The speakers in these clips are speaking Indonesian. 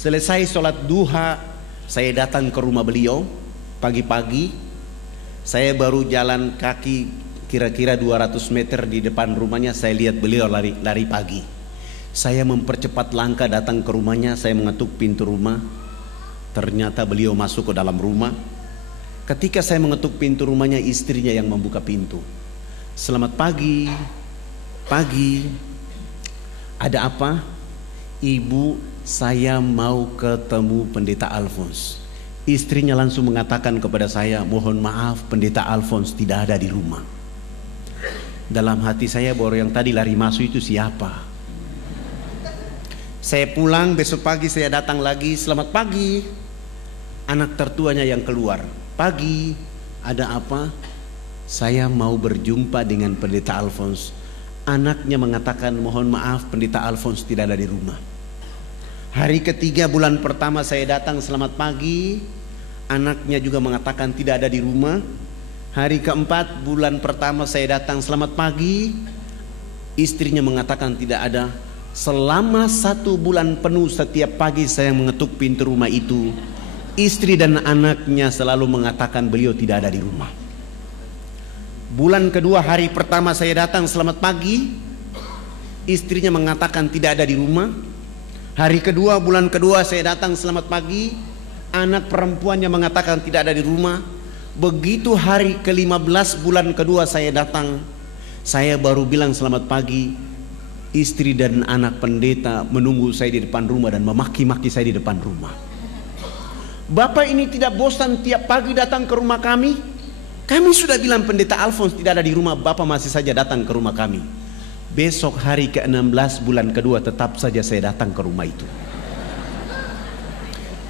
Selesai sholat duha, saya datang ke rumah beliau pagi-pagi. Saya baru jalan kaki kira-kira 200 meter di depan rumahnya, saya lihat beliau lari pagi. Saya mempercepat langkah datang ke rumahnya, saya mengetuk pintu rumah. Ternyata beliau masuk ke dalam rumah. Ketika saya mengetuk pintu rumahnya, istrinya yang membuka pintu. Selamat pagi. Pagi. Ada apa? Ibu, saya mau ketemu Pendeta Alphonse. Istrinya langsung mengatakan kepada saya, mohon maaf Pendeta Alphonse tidak ada di rumah. Dalam hati saya, baru yang tadi lari masuk itu siapa? Saya pulang, besok pagi saya datang lagi. Selamat pagi. Anak tertuanya yang keluar. Pagi, ada apa? Saya mau berjumpa dengan Pendeta Alphonse. Anaknya mengatakan, mohon maaf Pendeta Alphonse tidak ada di rumah. Hari ketiga bulan pertama saya datang, selamat pagi. Anaknya juga mengatakan tidak ada di rumah. Hari keempat bulan pertama saya datang, selamat pagi. Istrinya mengatakan tidak ada. Selama 1 bulan penuh setiap pagi saya mengetuk pintu rumah itu, istri dan anaknya selalu mengatakan beliau tidak ada di rumah. Bulan kedua hari pertama saya datang, selamat pagi. Istrinya mengatakan tidak ada di rumah. Hari kedua bulan kedua saya datang, selamat pagi. Anak perempuannya mengatakan tidak ada di rumah. Begitu hari ke-15 bulan kedua saya datang, saya baru bilang selamat pagi. Istri dan anak pendeta menunggu saya di depan rumah dan memaki-maki saya di depan rumah. Bapak ini tidak bosan tiap pagi datang ke rumah kami. Kami sudah bilang Pendeta Alphonse tidak ada di rumah, Bapak masih saja datang ke rumah kami. Besok hari ke-16 bulan kedua tetap saja saya datang ke rumah itu.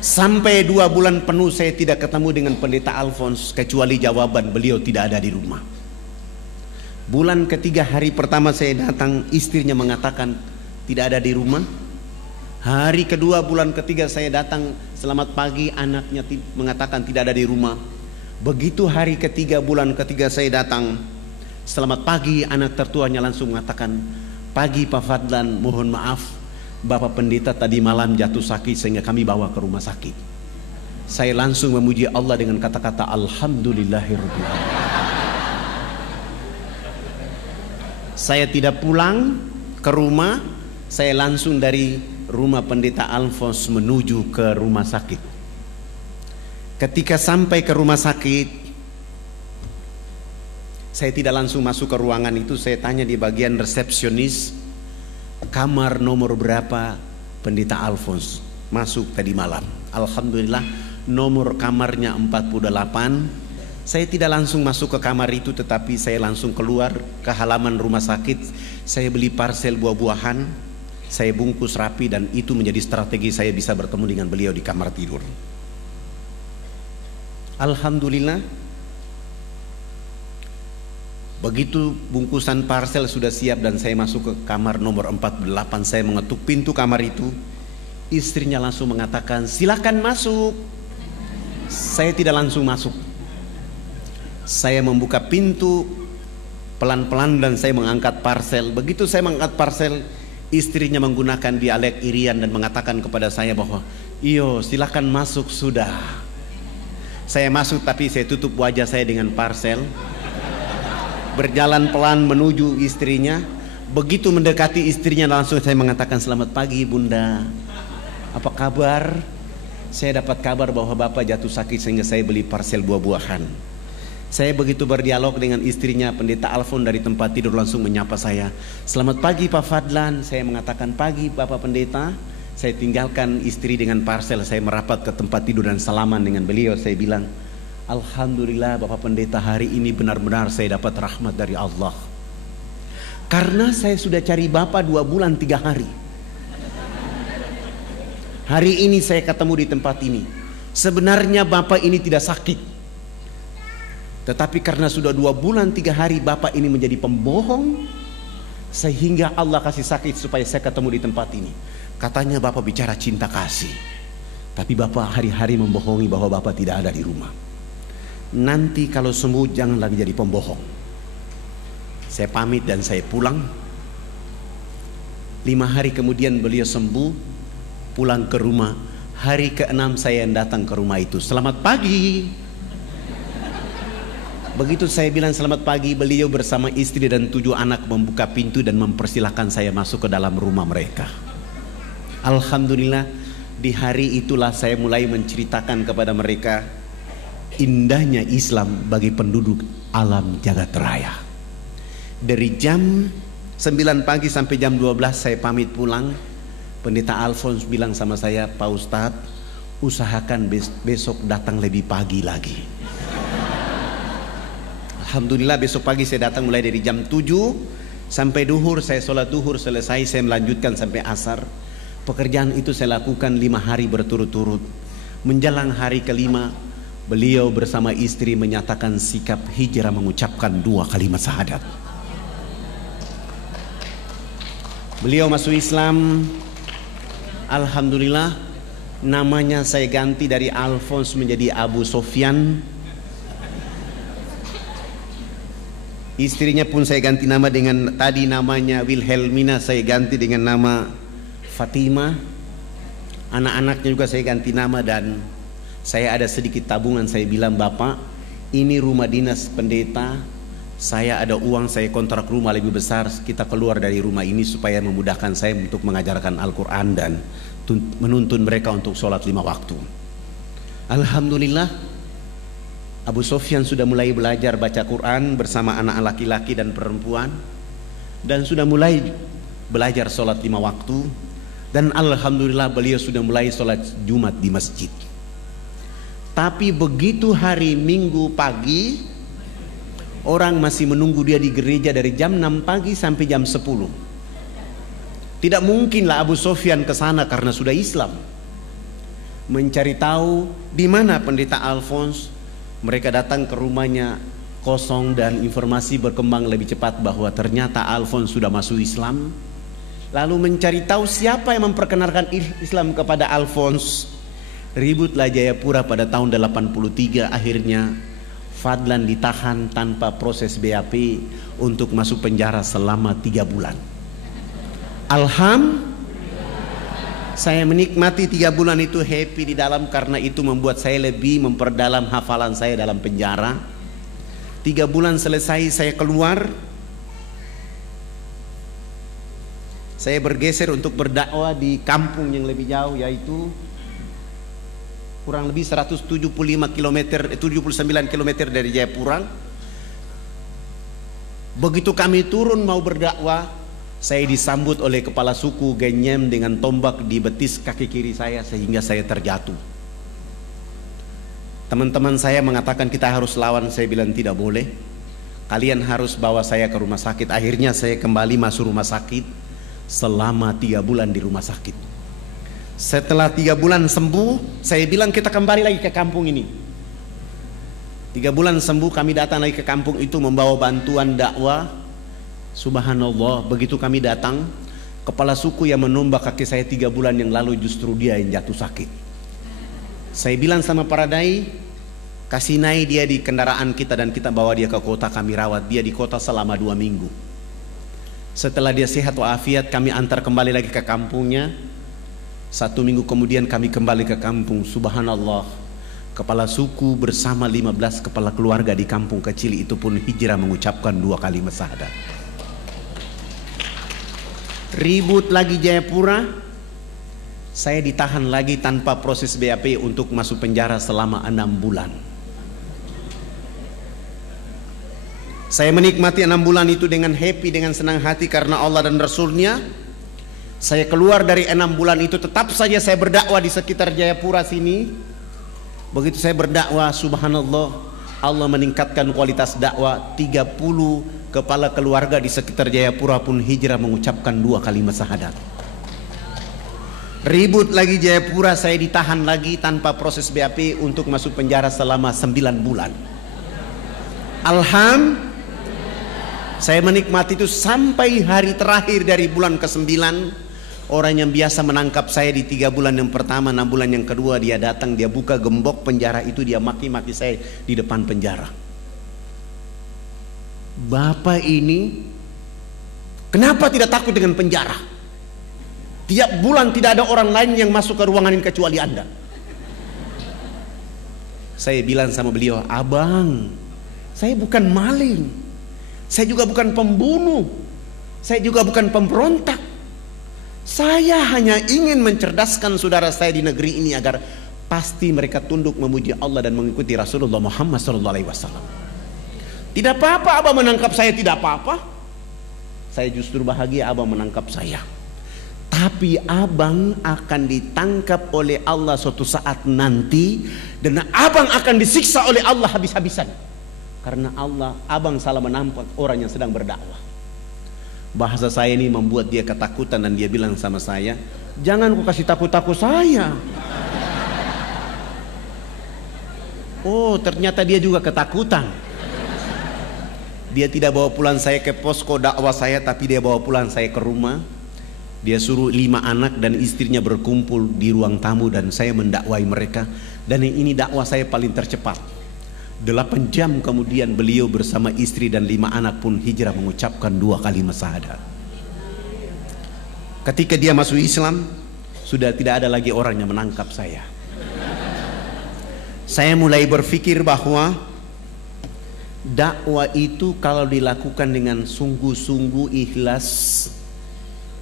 Sampai 2 bulan penuh saya tidak ketemu dengan Pendeta Alphonse, kecuali jawaban beliau tidak ada di rumah. Bulan ketiga hari pertama saya datang, istrinya mengatakan tidak ada di rumah. Hari kedua bulan ketiga saya datang, selamat pagi, anaknya mengatakan tidak ada di rumah. Begitu hari ketiga bulan ketiga saya datang, selamat pagi, anak tertuanya langsung mengatakan, pagi Pak Fadlan, mohon maaf Bapak Pendeta tadi malam jatuh sakit sehingga kami bawa ke rumah sakit. Saya langsung memuji Allah dengan kata-kata Alhamdulillahirabbil alamin. Saya tidak pulang ke rumah, saya langsung dari rumah Pendeta Alphonse menuju ke rumah sakit. Ketika sampai ke rumah sakit, saya tidak langsung masuk ke ruangan itu. Saya tanya di bagian resepsionis, kamar nomor berapa Pendeta Alphonse masuk tadi malam. Alhamdulillah nomor kamarnya 48. Saya tidak langsung masuk ke kamar itu, tetapi saya langsung keluar ke halaman rumah sakit. Saya beli parsel buah-buahan, saya bungkus rapi, dan itu menjadi strategi saya bisa bertemu dengan beliau di kamar tidur. Alhamdulillah, begitu bungkusan parsel sudah siap dan saya masuk ke kamar nomor 48, saya mengetuk pintu kamar itu. Istrinya langsung mengatakan, silakan masuk. Saya tidak langsung masuk. Saya membuka pintu pelan-pelan dan saya mengangkat parsel. Begitu saya mengangkat parsel, istrinya menggunakan dialek Irian dan mengatakan kepada saya bahwa, iyo silakan masuk sudah. Saya masuk tapi saya tutup wajah saya dengan parsel. Berjalan pelan menuju istrinya. Begitu mendekati istrinya langsung saya mengatakan, selamat pagi Bunda, apa kabar? Saya dapat kabar bahwa Bapak jatuh sakit sehingga saya beli parsel buah-buahan. Saya begitu berdialog dengan istrinya, Pendeta Alphonse dari tempat tidur langsung menyapa saya, selamat pagi Pak Fadlan. Saya mengatakan, pagi Bapak Pendeta. Saya tinggalkan istri dengan parsel, saya merapat ke tempat tidur dan salaman dengan beliau. Saya bilang, Alhamdulillah Bapak Pendeta, hari ini benar-benar saya dapat rahmat dari Allah. Karena saya sudah cari Bapak 2 bulan 3 hari. Hari ini saya ketemu di tempat ini. Sebenarnya Bapak ini tidak sakit, tetapi karena sudah 2 bulan 3 hari Bapak ini menjadi pembohong, sehingga Allah kasih sakit supaya saya ketemu di tempat ini. Katanya Bapak bicara cinta kasih, tapi Bapak hari-hari membohongi bahwa Bapak tidak ada di rumah. Nanti kalau sembuh jangan lagi jadi pembohong. Saya pamit dan saya pulang. 5 hari kemudian beliau sembuh, pulang ke rumah. Hari ke-6 saya yang datang ke rumah itu. Selamat pagi. Begitu saya bilang selamat pagi, beliau bersama istri dan 7 anak membuka pintu dan mempersilahkan saya masuk ke dalam rumah mereka. Alhamdulillah, di hari itulah saya mulai menceritakan kepada mereka indahnya Islam bagi penduduk alam jagat raya. Dari jam 9 pagi sampai jam 12 saya pamit pulang. Pendeta Alphonse bilang sama saya, Pak Ustadz, usahakan besok datang lebih pagi lagi. Alhamdulillah besok pagi saya datang mulai dari jam 7 sampai duhur. Saya sholat duhur selesai, saya melanjutkan sampai asar. Pekerjaan itu saya lakukan 5 hari berturut-turut. Menjelang hari ke-5, beliau bersama istri menyatakan sikap hijrah, mengucapkan 2 kalimat syahadat. Beliau masuk Islam. Alhamdulillah, namanya saya ganti dari Alphonse menjadi Abu Sofyan. Istrinya pun saya ganti nama dengan, tadi namanya Wilhelmina, saya ganti dengan nama Fatima. Anak-anaknya juga saya ganti nama, dan saya ada sedikit tabungan. Saya bilang, Bapak, ini rumah dinas pendeta, saya ada uang, saya kontrak rumah lebih besar, kita keluar dari rumah ini supaya memudahkan saya untuk mengajarkan Al-Quran dan menuntun mereka untuk sholat 5 waktu. Alhamdulillah, Abu Sofyan sudah mulai belajar baca Quran bersama anak laki-laki dan perempuan, dan sudah mulai belajar sholat 5 waktu, dan Alhamdulillah beliau sudah mulai sholat Jumat di masjid. Tapi begitu hari Minggu pagi, orang masih menunggu dia di gereja dari jam 6 pagi sampai jam 10. Tidak mungkinlah Abu Sofyan ke sana karena sudah Islam. Mencari tahu di mana pendeta Alphonse. Mereka datang ke rumahnya kosong, dan informasi berkembang lebih cepat bahwa ternyata Alphonse sudah masuk Islam. Lalu mencari tahu siapa yang memperkenalkan Islam kepada Alphonse. Ributlah Jayapura pada tahun 83. Akhirnya Fadlan ditahan tanpa proses BAP untuk masuk penjara selama 3 bulan. Saya menikmati 3 bulan itu, happy di dalam, karena itu membuat saya lebih memperdalam hafalan saya dalam penjara. 3 bulan selesai, saya keluar. Saya bergeser untuk berdakwah di kampung yang lebih jauh, yaitu kurang lebih 175 km, 79 km dari Jayapura. Begitu kami turun mau berdakwah, saya disambut oleh kepala suku Genyem dengan tombak di betis kaki kiri saya sehingga saya terjatuh. Teman-teman saya mengatakan kita harus lawan. Saya bilang tidak boleh, kalian harus bawa saya ke rumah sakit. Akhirnya saya kembali masuk rumah sakit. Selama 3 bulan di rumah sakit. Setelah 3 bulan sembuh, saya bilang kita kembali lagi ke kampung ini. 3 bulan sembuh, kami datang lagi ke kampung itu membawa bantuan dakwah. Subhanallah, begitu kami datang, kepala suku yang menombak kaki saya 3 bulan yang lalu justru dia yang jatuh sakit. Saya bilang sama para dai, kasih naik dia di kendaraan kita dan kita bawa dia ke kota, kami rawat dia di kota selama 2 minggu. Setelah dia sehat walafiat, kami antar kembali lagi ke kampungnya. 1 minggu kemudian kami kembali ke kampung. Subhanallah, kepala suku bersama 15 kepala keluarga di kampung kecil itu pun hijrah mengucapkan 2 kalimat syahadat. Ribut lagi Jayapura, saya ditahan lagi tanpa proses BAP untuk masuk penjara selama 6 bulan. Saya menikmati 6 bulan itu dengan happy, dengan senang hati karena Allah dan Rasulnya. Saya keluar dari 6 bulan itu, tetap saja saya berdakwah di sekitar Jayapura sini. Begitu saya berdakwah, subhanallah, Allah meningkatkan kualitas dakwah. 30 kepala keluarga di sekitar Jayapura pun hijrah mengucapkan 2 kalimat syahadat. Ribut lagi Jayapura, saya ditahan lagi tanpa proses BAP untuk masuk penjara selama 9 bulan. Saya menikmati itu sampai hari terakhir dari bulan ke-9. Orang yang biasa menangkap saya di 3 bulan yang pertama, 6 bulan yang kedua, dia datang, dia buka gembok penjara itu, dia maki-maki saya di depan penjara. Bapak ini kenapa tidak takut dengan penjara? Tiap bulan tidak ada orang lain yang masuk ke ruangan ini kecuali Anda. Saya bilang sama beliau, abang, saya bukan maling, saya juga bukan pembunuh, saya juga bukan pemberontak. Saya hanya ingin mencerdaskan saudara saya di negeri ini agar pasti mereka tunduk memuji Allah dan mengikuti Rasulullah Muhammad SAW. Tidak apa-apa abang menangkap saya, tidak apa-apa. Saya justru bahagia abang menangkap saya. Tapi abang akan ditangkap oleh Allah suatu saat nanti, dan abang akan disiksa oleh Allah habis-habisan. Karena abang salah menampak orang yang sedang berdakwah. Bahasa saya ini membuat dia ketakutan dan dia bilang sama saya, jangan kau kasih takut-takut saya. Oh, ternyata dia juga ketakutan. Dia tidak bawa pulang saya ke posko dakwah saya, tapi dia bawa pulang saya ke rumah. Dia suruh 5 anak dan istrinya berkumpul di ruang tamu dan saya mendakwai mereka. Dan ini dakwah saya paling tercepat. 8 jam kemudian beliau bersama istri dan 5 anak pun hijrah mengucapkan 2 kalimat syahadat. Ketika dia masuk Islam, sudah tidak ada lagi orang yang menangkap saya. Saya mulai berpikir bahwa dakwah itu kalau dilakukan dengan sungguh-sungguh ikhlas,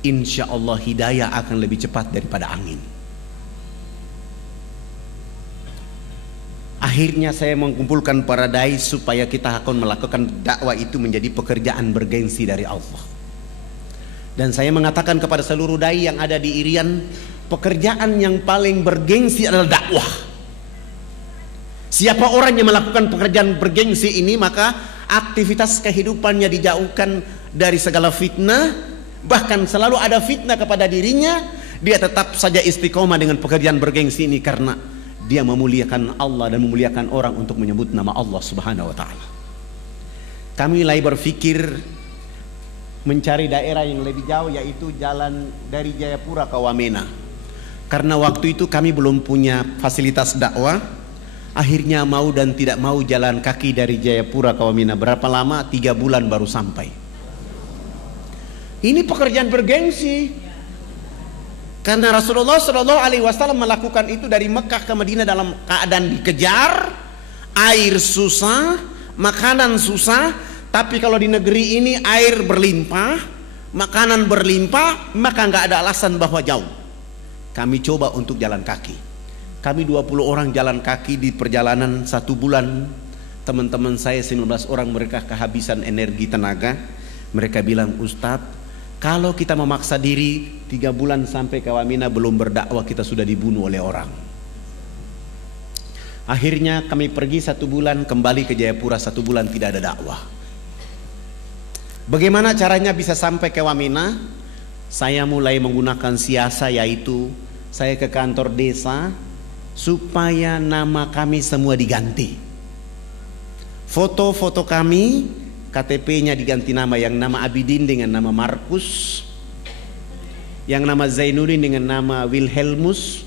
insya Allah hidayah akan lebih cepat daripada angin. Akhirnya saya mengumpulkan para dai supaya kita akan melakukan dakwah itu menjadi pekerjaan bergengsi dari Allah. Dan saya mengatakan kepada seluruh dai yang ada di Irian, pekerjaan yang paling bergengsi adalah dakwah. Siapa orang yang melakukan pekerjaan bergengsi ini, maka aktivitas kehidupannya dijauhkan dari segala fitnah. Bahkan selalu ada fitnah kepada dirinya, dia tetap saja istiqomah dengan pekerjaan bergengsi ini karena dia memuliakan Allah dan memuliakan orang untuk menyebut nama Allah Subhanahu wa ta'ala. Kami mulai berpikir mencari daerah yang lebih jauh, yaitu jalan dari Jayapura ke Wamena. Karena waktu itu kami belum punya fasilitas dakwah. Akhirnya mau dan tidak mau jalan kaki dari Jayapura ke Wamena. Berapa lama? 3 bulan baru sampai. Ini pekerjaan bergengsi. Karena Rasulullah SAW melakukan itu dari Mekah ke Madinah dalam keadaan dikejar, air susah, makanan susah. Tapi kalau di negeri ini air berlimpah, makanan berlimpah, maka nggak ada alasan bahwa jauh. Kami coba untuk jalan kaki. Kami 20 orang jalan kaki di perjalanan 1 bulan. Teman-teman saya 19 orang, mereka kehabisan energi tenaga. Mereka bilang, Ustadz, kalau kita memaksa diri 3 bulan sampai ke Wamena belum berdakwah, kita sudah dibunuh oleh orang. Akhirnya kami pergi 1 bulan, kembali ke Jayapura 1 bulan, tidak ada dakwah. Bagaimana caranya bisa sampai ke Wamena? Saya mulai menggunakan siasa, yaitu saya ke kantor desa supaya nama kami semua diganti. Foto-foto kami, KTP-nya diganti nama, yang nama Abidin dengan nama Markus, yang nama Zainuddin dengan nama Wilhelmus,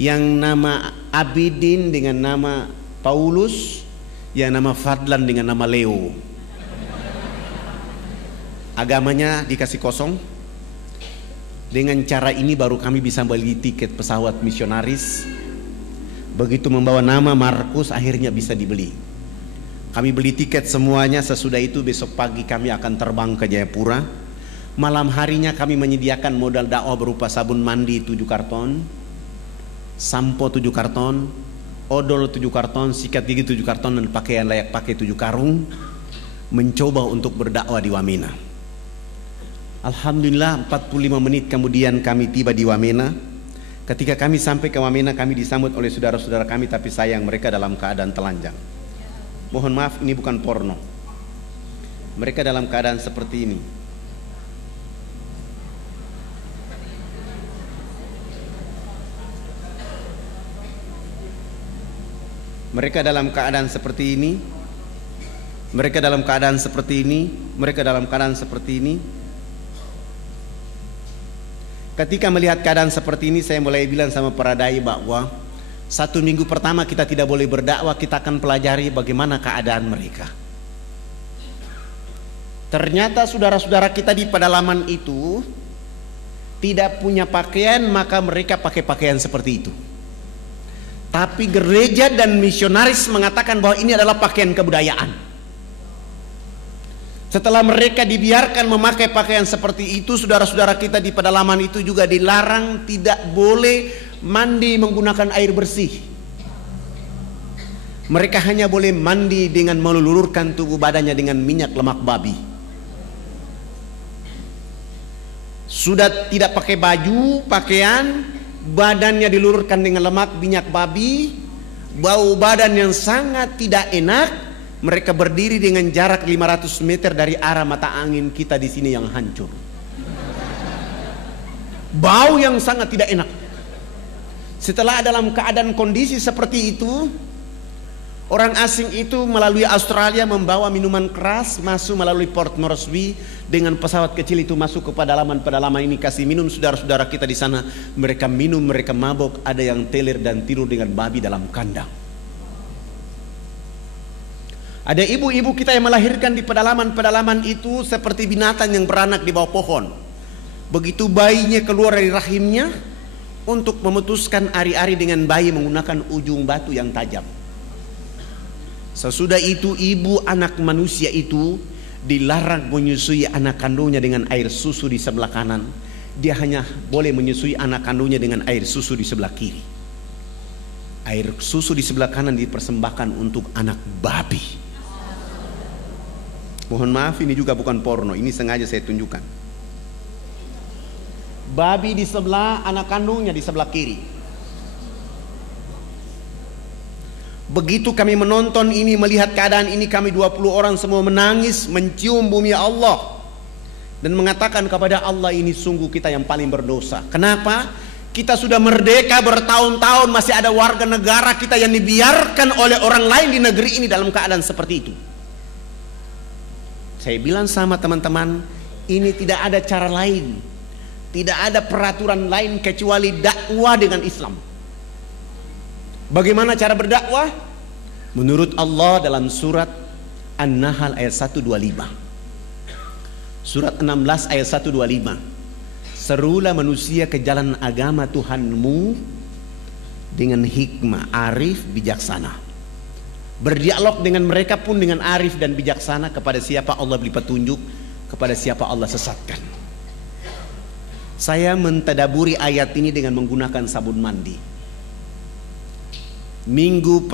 yang nama Abidin dengan nama Paulus, yang nama Fadlan dengan nama Leo. Agamanya dikasih kosong. Dengan cara ini baru kami bisa beli tiket pesawat misionaris. Begitu membawa nama Markus, akhirnya bisa dibeli. Kami beli tiket semuanya. Sesudah itu besok pagi kami akan terbang ke Jayapura. Malam harinya kami menyediakan modal dakwah berupa sabun mandi 7 karton, sampo 7 karton, odol 7 karton, sikat gigi 7 karton, dan pakaian layak pakai 7 karung. Mencoba untuk berdakwah di Wamena. Alhamdulillah 45 menit kemudian kami tiba di Wamena. Ketika kami sampai ke Wamena, kami disambut oleh saudara-saudara kami, tapi sayang mereka dalam keadaan telanjang. Mohon maaf, ini bukan porno. Mereka dalam keadaan seperti ini. Mereka dalam keadaan seperti ini. Mereka dalam keadaan seperti ini. Mereka dalam keadaan seperti ini. Ketika melihat keadaan seperti ini, saya mulai bilang sama para dai bahwa 1 minggu pertama kita tidak boleh berdakwah, kita akan pelajari bagaimana keadaan mereka. Ternyata saudara-saudara kita di pedalaman itu tidak punya pakaian, maka mereka pakai pakaian seperti itu. Tapi gereja dan misionaris mengatakan bahwa ini adalah pakaian kebudayaan. Setelah mereka dibiarkan memakai pakaian seperti itu, saudara-saudara kita di pedalaman itu juga dilarang tidak boleh mandi menggunakan air bersih. Mereka hanya boleh mandi dengan melulurkan tubuh badannya dengan minyak lemak babi. Sudah tidak pakai baju, pakaian, badannya dilulurkan dengan lemak minyak babi, bau badan yang sangat tidak enak. Mereka berdiri dengan jarak 500 meter dari arah mata angin kita di sini yang hancur. Bau yang sangat tidak enak. Setelah dalam keadaan kondisi seperti itu, orang asing itu melalui Australia membawa minuman keras masuk melalui Port Moresby dengan pesawat kecil itu masuk ke pedalaman ini, kasih minum saudara-saudara kita di sana. Mereka minum, mereka mabok, ada yang teler dan tidur dengan babi dalam kandang. Ada ibu-ibu kita yang melahirkan di pedalaman itu seperti binatang yang beranak di bawah pohon. Begitu bayinya keluar dari rahimnya, untuk memutuskan ari-ari dengan bayi menggunakan ujung batu yang tajam. Sesudah itu ibu anak manusia itu dilarang menyusui anak kandungnya dengan air susu di sebelah kanan. Dia hanya boleh menyusui anak kandungnya dengan air susu di sebelah kiri. Air susu di sebelah kanan dipersembahkan untuk anak babi. Mohon maaf, ini juga bukan porno, ini sengaja saya tunjukkan. Babi di sebelah, anak kandungnya di sebelah kiri. Begitu kami menonton ini, melihat keadaan ini, kami 20 orang semua menangis, mencium bumi Allah dan mengatakan kepada Allah, ini sungguh kita yang paling berdosa. Kenapa? Kita sudah merdeka bertahun-tahun, masih ada warga negara kita yang dibiarkan oleh orang lain di negeri ini dalam keadaan seperti itu. Saya bilang sama teman-teman, ini tidak ada cara lain, tidak ada peraturan lain kecuali dakwah dengan Islam. Bagaimana cara berdakwah? Menurut Allah dalam surat An-Nahl ayat 125. Surat 16 ayat 125. Serulah manusia ke jalan agama Tuhanmu dengan hikmah, arif, bijaksana. Berdialog dengan mereka pun dengan arif dan bijaksana. Kepada siapa Allah beri petunjuk, kepada siapa Allah sesatkan. Saya mentadaburi ayat ini dengan menggunakan sabun mandi. Minggu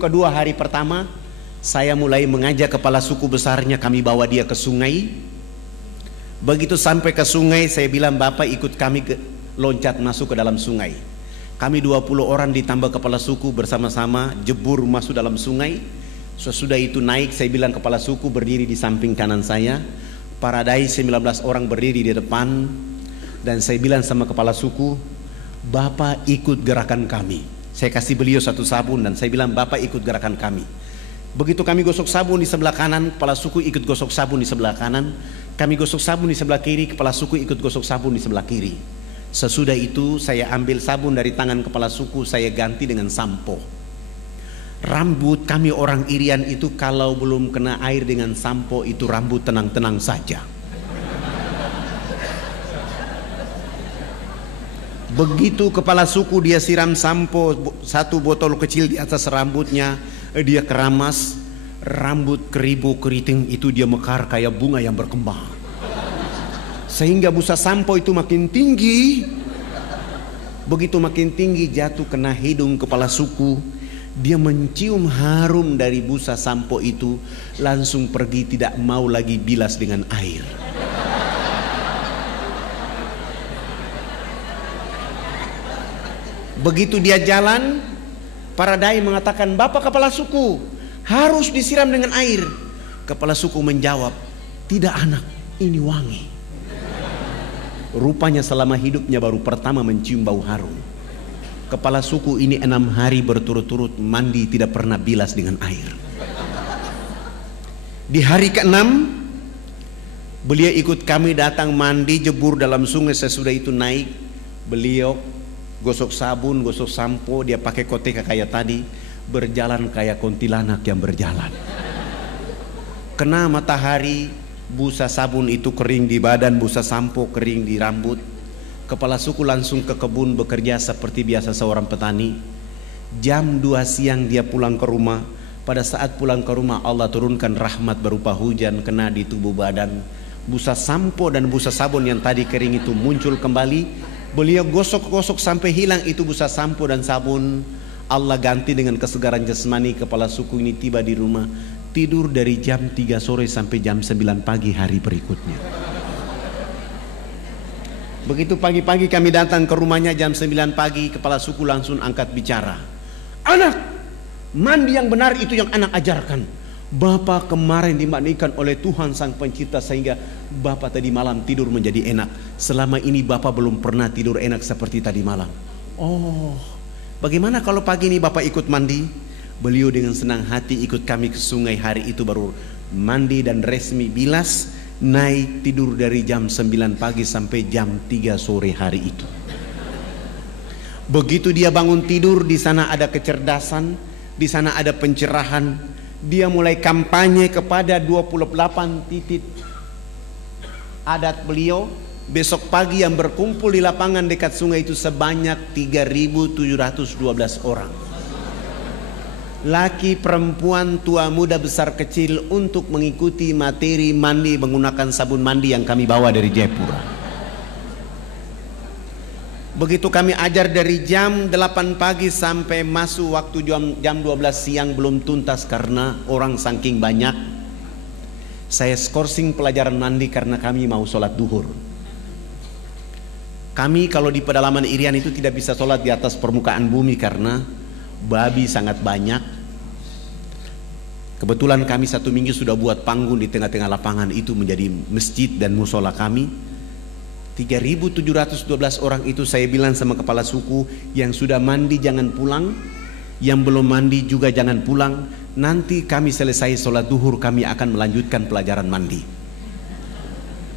kedua hari pertama, saya mulai mengajak kepala suku besarnya, kami bawa dia ke sungai. Begitu sampai ke sungai, saya bilang, Bapak ikut kami loncat masuk ke dalam sungai. Kami 20 orang ditambah kepala suku bersama-sama jebur masuk dalam sungai. Sesudah itu naik, saya bilang kepala suku berdiri di samping kanan saya, para dai 19 orang berdiri di depan, dan saya bilang sama kepala suku, Bapak ikut gerakan kami. Saya kasih beliau satu sabun dan saya bilang, Bapak ikut gerakan kami. Begitu kami gosok sabun di sebelah kanan, kepala suku ikut gosok sabun di sebelah kanan. Kami gosok sabun di sebelah kiri, kepala suku ikut gosok sabun di sebelah kiri. Sesudah itu saya ambil sabun dari tangan kepala suku, saya ganti dengan sampo. Rambut kami orang Irian itu kalau belum kena air dengan sampo itu rambut tenang-tenang saja. Begitu kepala suku dia siram sampo, satu botol kecil di atas rambutnya, dia keramas, rambut keribu keriting itu dia mekar kayak bunga yang berkembang. Sehingga busa sampo itu makin tinggi. Begitu makin tinggi jatuh kena hidung kepala suku. Dia mencium harum dari busa sampo itu, langsung pergi, tidak mau lagi bilas dengan air. Begitu dia jalan, para dai mengatakan, Bapak kepala suku, harus disiram dengan air. Kepala suku menjawab, tidak anak, ini wangi. Rupanya selama hidupnya baru pertama mencium bau harum. Kepala suku ini 6 hari berturut-turut mandi tidak pernah bilas dengan air. Di hari ke-6 beliau ikut kami datang mandi jebur dalam sungai. Sesudah itu naik, beliau gosok sabun, gosok sampo, dia pakai koteka kayak tadi, berjalan kayak kuntilanak yang berjalan. Kena matahari busa sabun itu kering di badan, busa sampo kering di rambut. Kepala suku langsung ke kebun bekerja seperti biasa seorang petani. Jam 2 siang dia pulang ke rumah. Pada saat pulang ke rumah Allah turunkan rahmat berupa hujan kena di tubuh badan. Busa sampo dan busa sabun yang tadi kering itu muncul kembali. Beliau gosok-gosok sampai hilang itu busa sampo dan sabun. Allah ganti dengan kesegaran jasmani. Kepala suku ini tiba di rumah, tidur dari jam 3 sore sampai jam 9 pagi hari berikutnya. Begitu pagi-pagi kami datang ke rumahnya jam 9 pagi, kepala suku langsung angkat bicara. Anak, mandi yang benar itu yang anak ajarkan. Bapak kemarin dimandikan oleh Tuhan Sang Pencipta sehingga Bapak tadi malam tidur menjadi enak. Selama ini Bapak belum pernah tidur enak seperti tadi malam. Oh, bagaimana kalau pagi ini Bapak ikut mandi? Beliau dengan senang hati ikut kami ke sungai. Hari itu baru mandi dan resmi bilas. Naik tidur dari jam 9 pagi sampai jam 3 sore hari itu. Begitu dia bangun tidur, di sana ada kecerdasan, di sana ada pencerahan. Dia mulai kampanye kepada 28 titik adat beliau. Besok pagi yang berkumpul di lapangan dekat sungai itu sebanyak 3.712 orang. Laki, perempuan, tua, muda, besar, kecil untuk mengikuti materi mandi menggunakan sabun mandi yang kami bawa dari Jayapura. Begitu kami ajar dari jam 8 pagi sampai masuk waktu jam 12 siang belum tuntas karena orang saking banyak. Saya skorsing pelajaran mandi karena kami mau sholat duhur. Kami kalau di pedalaman Irian itu tidak bisa sholat di atas permukaan bumi karena babi sangat banyak. Kebetulan kami 1 minggu sudah buat panggung di tengah-tengah lapangan itu menjadi masjid dan musola kami. 3.712 orang itu saya bilang sama kepala suku, yang sudah mandi jangan pulang, yang belum mandi juga jangan pulang. Nanti kami selesai sholat duhur kami akan melanjutkan pelajaran mandi.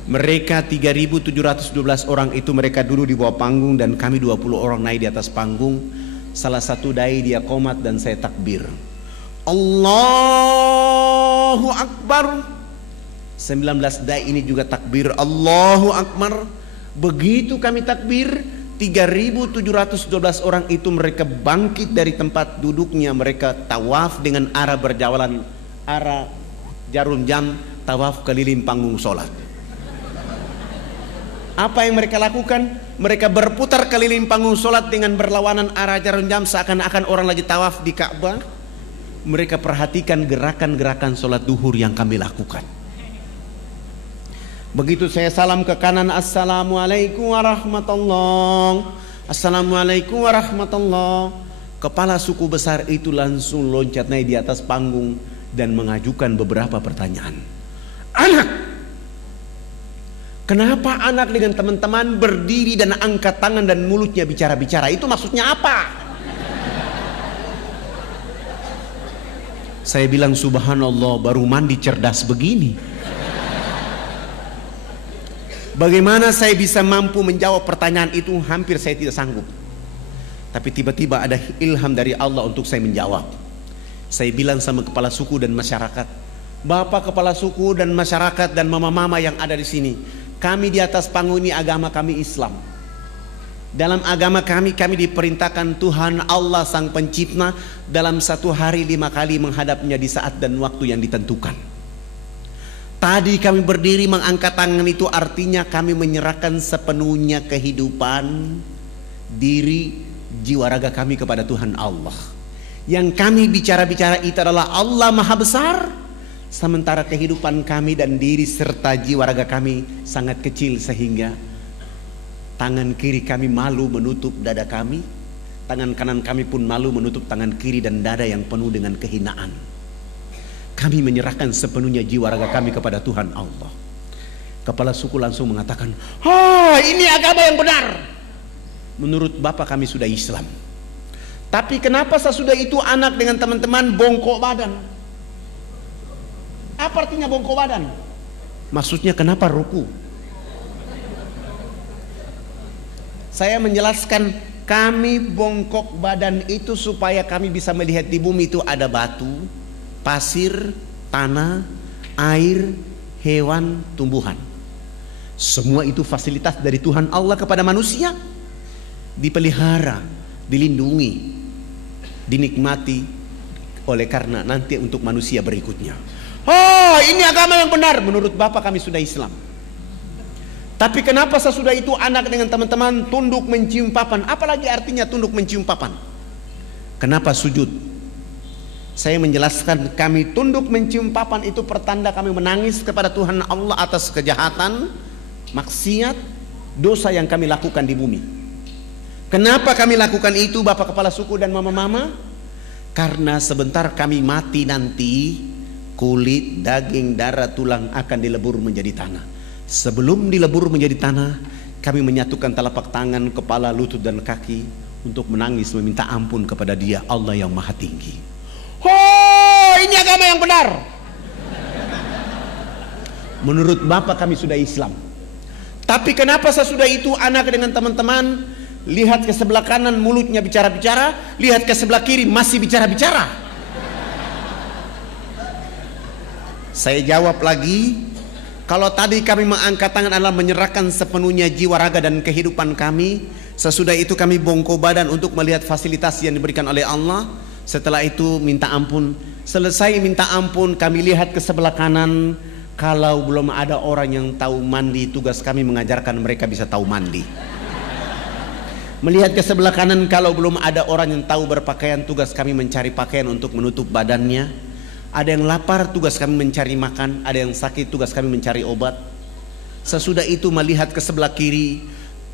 Mereka 3.712 orang itu mereka duduk di bawah panggung dan kami 20 orang naik di atas panggung. Salah satu dai dia qomat dan saya takbir. Allahu Akbar. 19 dai ini juga takbir Allahu Akbar. Begitu kami takbir, 3.712 orang itu mereka bangkit dari tempat duduknya. Mereka tawaf dengan arah berjalan, arah jarum jam, tawaf keliling panggung sholat. Apa yang mereka lakukan? Mereka berputar keliling panggung sholat dengan berlawanan arah jarum jam seakan-akan orang lagi tawaf di Ka'bah. Mereka perhatikan gerakan-gerakan sholat duhur yang kami lakukan. Begitu saya salam ke kanan, Assalamualaikum warahmatullahi, Assalamualaikum warahmatullahi. Kepala suku besar itu langsung loncat naik di atas panggung dan mengajukan beberapa pertanyaan. Anak, kenapa anak dengan teman-teman berdiri dan angkat tangan dan mulutnya bicara-bicara? Itu maksudnya apa? Saya bilang subhanallah, baru mandi cerdas begini. Bagaimana saya bisa mampu menjawab pertanyaan itu? Hampir saya tidak sanggup. Tapi tiba-tiba ada ilham dari Allah untuk saya menjawab. Saya bilang sama kepala suku dan masyarakat, Bapak kepala suku dan masyarakat dan mama-mama yang ada di sini, kami di atas panggung ini agama kami Islam. Dalam agama kami diperintahkan Tuhan Allah Sang Pencipta dalam 1 hari 5 kali menghadapnya di saat dan waktu yang ditentukan. Tadi kami berdiri mengangkat tangan itu artinya kami menyerahkan sepenuhnya kehidupan, diri, jiwa raga kami kepada Tuhan Allah. Yang kami bicara-bicara itu adalah Allah Maha Besar, sementara kehidupan kami dan diri serta jiwa raga kami sangat kecil sehingga tangan kiri kami malu menutup dada kami, tangan kanan kami pun malu menutup tangan kiri dan dada yang penuh dengan kehinaan. Kami menyerahkan sepenuhnya jiwa raga kami kepada Tuhan Allah. Kepala suku langsung mengatakan, ini agama yang benar. Menurut Bapak kami sudah Islam. Tapi kenapa sesudah itu anak dengan teman-teman bongkok badan? Apa artinya bongkok badan? Maksudnya kenapa ruku? Saya menjelaskan, kami bongkok badan itu supaya kami bisa melihat di bumi itu ada batu, pasir, tanah, air, hewan, tumbuhan. Semua itu fasilitas dari Tuhan Allah kepada manusia, dipelihara, dilindungi, dinikmati oleh karena nanti untuk manusia berikutnya. Oh, ini agama yang benar menurut Bapak, kami sudah Islam. Tapi kenapa sesudah itu anak dengan teman-teman tunduk mencium papan? Apalagi artinya tunduk mencium papan? Kenapa sujud? Saya menjelaskan, kami tunduk mencium papan itu pertanda kami menangis kepada Tuhan Allah atas kejahatan, maksiat, dosa yang kami lakukan di bumi. Kenapa kami lakukan itu Bapak Kepala Suku dan Mama-mama? Karena sebentar kami mati nanti, kulit, daging, darah, tulang akan dilebur menjadi tanah. Sebelum dilebur menjadi tanah, kami menyatukan telapak tangan, kepala, lutut dan kaki untuk menangis meminta ampun kepada Dia, Allah yang Maha Tinggi. Oh, ini agama yang benar. Menurut Bapak kami sudah Islam. Tapi kenapa sesudah itu anak dengan teman-teman lihat ke sebelah kanan mulutnya bicara-bicara, lihat ke sebelah kiri masih bicara-bicara? Saya jawab lagi, kalau tadi kami mengangkat tangan adalah menyerahkan sepenuhnya jiwa, raga dan kehidupan kami. Sesudah itu kami bongkok badan untuk melihat fasilitas yang diberikan oleh Allah. Setelah itu minta ampun. Selesai minta ampun, kami lihat ke sebelah kanan. Kalau belum ada orang yang tahu mandi, tugas kami mengajarkan mereka bisa tahu mandi. Melihat ke sebelah kanan, kalau belum ada orang yang tahu berpakaian, tugas kami mencari pakaian untuk menutup badannya. Ada yang lapar, tugas kami mencari makan. Ada yang sakit, tugas kami mencari obat. Sesudah itu melihat ke sebelah kiri,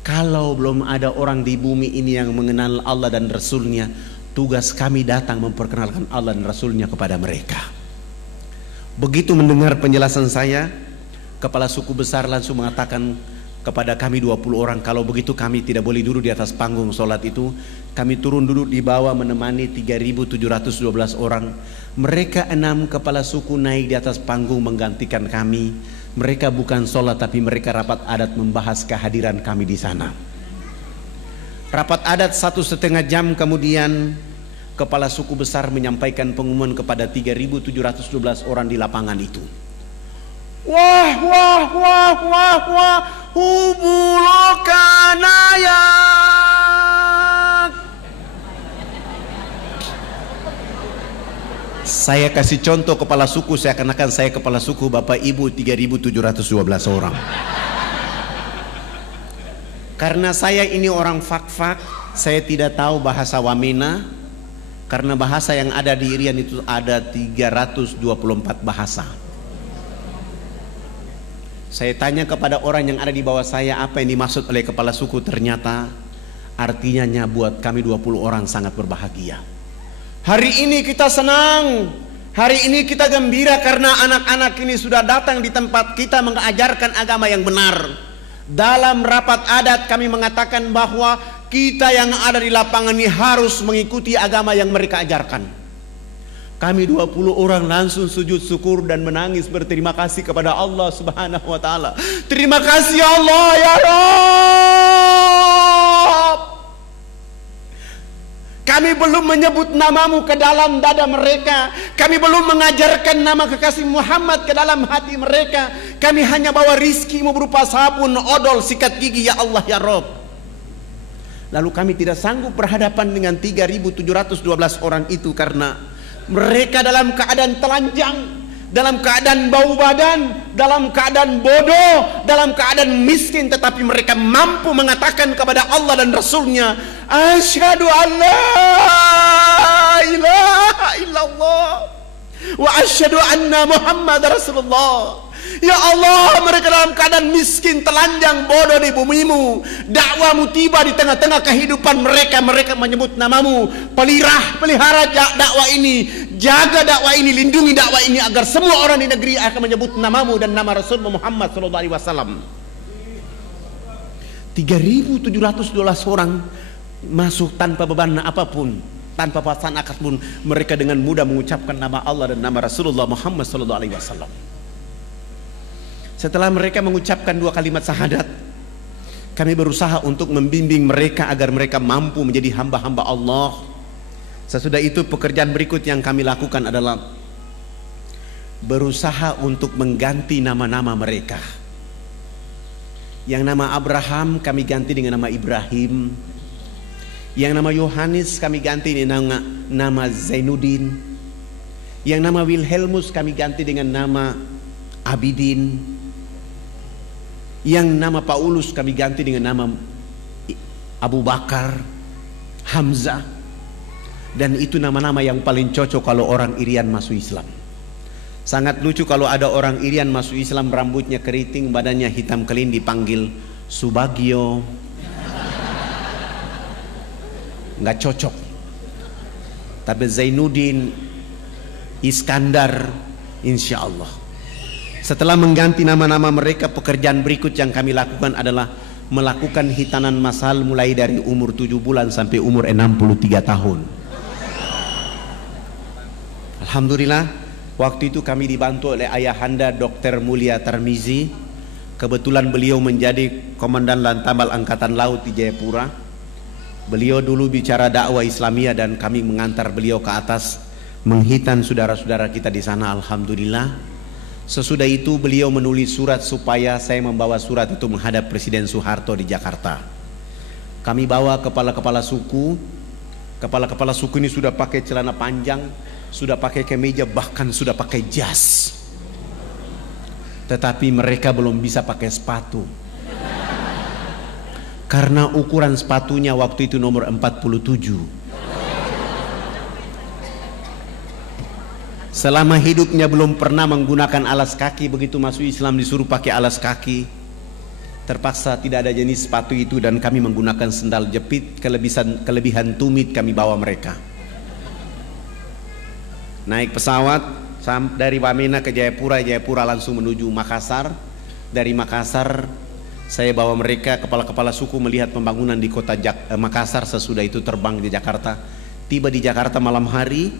kalau belum ada orang di bumi ini yang mengenal Allah dan Rasulnya, tugas kami datang memperkenalkan Allah dan Rasulnya kepada mereka. Begitu mendengar penjelasan saya, Kepala Suku Besar langsung mengatakan kepada kami 20 orang, kalau begitu kami tidak boleh duduk di atas panggung sholat itu. Kami turun duduk di bawah menemani 3.712 orang. Mereka 6 kepala suku naik di atas panggung menggantikan kami. Mereka bukan sholat, tapi mereka rapat adat membahas kehadiran kami di sana. Rapat adat 1,5 jam kemudian, Kepala Suku Besar menyampaikan pengumuman kepada 3.712 orang di lapangan itu. Wah, wah, wah, wah, wah, hubulokanaya. Saya kasih contoh kepala suku, seakan-akan saya kepala suku, Bapak Ibu 3.712 orang. Karena saya ini orang fak-fak, saya tidak tahu bahasa Wamena. Karena bahasa yang ada di Irian itu ada 324 bahasa. Saya tanya kepada orang yang ada di bawah saya apa yang dimaksud oleh kepala suku. Ternyata artinya buat kami 20 orang sangat berbahagia. Hari ini kita senang, hari ini kita gembira karena anak-anak ini sudah datang di tempat kita mengajarkan agama yang benar. Dalam rapat adat kami mengatakan bahwa kita yang ada di lapangan ini harus mengikuti agama yang mereka ajarkan. Kami 20 orang langsung sujud syukur dan menangis berterima kasih kepada Allah Subhanahu wa taala. Terima kasih Allah ya Rabb. Kami belum menyebut namamu ke dalam dada mereka. Kami belum mengajarkan nama kekasih Muhammad ke dalam hati mereka. Kami hanya bawa rizkimu berupa sabun, odol, sikat gigi ya Allah ya Rabb. Lalu kami tidak sanggup berhadapan dengan 3.712 orang itu karena mereka dalam keadaan telanjang, dalam keadaan bau badan, dalam keadaan bodoh, dalam keadaan miskin, tetapi mereka mampu mengatakan kepada Allah dan Rasulnya, asyhadu an la ilaha illallah wa asyhadu anna Muhammad Rasulullah. Ya Allah, mereka dalam keadaan miskin, telanjang, bodoh di bumimu. Dakwamu tiba di tengah-tengah kehidupan mereka. Mereka menyebut namamu. Pelihara dakwah ini, jaga dakwah ini, lindungi dakwah ini agar semua orang di negeri akan menyebut namamu dan nama Rasul Muhammad SAW. 3.712 orang masuk tanpa beban apapun, tanpa paksaan akad pun. Mereka dengan mudah mengucapkan nama Allah dan nama Rasulullah Muhammad SAW. Setelah mereka mengucapkan 2 kalimat syahadat, kami berusaha untuk membimbing mereka agar mereka mampu menjadi hamba-hamba Allah. Sesudah itu pekerjaan berikut yang kami lakukan adalah berusaha untuk mengganti nama-nama mereka. Yang nama Abraham kami ganti dengan nama Ibrahim. Yang nama Yohanes kami ganti dengan nama Zainuddin. Yang nama Wilhelmus kami ganti dengan nama Abidin. Yang nama Paulus kami ganti dengan nama Abu Bakar, Hamzah. Dan itu nama-nama yang paling cocok kalau orang Irian masuk Islam. Sangat lucu kalau ada orang Irian masuk Islam, rambutnya keriting, badannya hitam kelin, dipanggil Subagio. Nggak cocok. Tapi Zainuddin, Iskandar, insya Allah. Setelah mengganti nama-nama mereka, pekerjaan berikut yang kami lakukan adalah melakukan hitanan masal mulai dari umur 7 bulan sampai umur 63 tahun. Alhamdulillah, waktu itu kami dibantu oleh ayahanda Dr. Mulia Tarmizi. Kebetulan beliau menjadi Komandan Lantamal Angkatan Laut di Jayapura. Beliau dulu bicara dakwah Islamiyah dan kami mengantar beliau ke atas menghitan saudara-saudara kita di sana. Alhamdulillah. Sesudah itu beliau menulis surat supaya saya membawa surat itu menghadap Presiden Soeharto di Jakarta. Kami bawa kepala-kepala suku. Kepala-kepala suku ini sudah pakai celana panjang, sudah pakai kemeja, bahkan sudah pakai jas. Tetapi mereka belum bisa pakai sepatu. Karena ukuran sepatunya waktu itu nomor 47. Selama hidupnya belum pernah menggunakan alas kaki, begitu masuk Islam disuruh pakai alas kaki. Terpaksa tidak ada jenis sepatu itu dan kami menggunakan sendal jepit. Kelebihan tumit kami bawa mereka. Naik pesawat dari Wamena ke Jayapura, Jayapura langsung menuju Makassar. Dari Makassar saya bawa mereka, kepala-kepala suku melihat pembangunan di kota Makassar. Sesudah itu terbang di Jakarta. Tiba di Jakarta malam hari,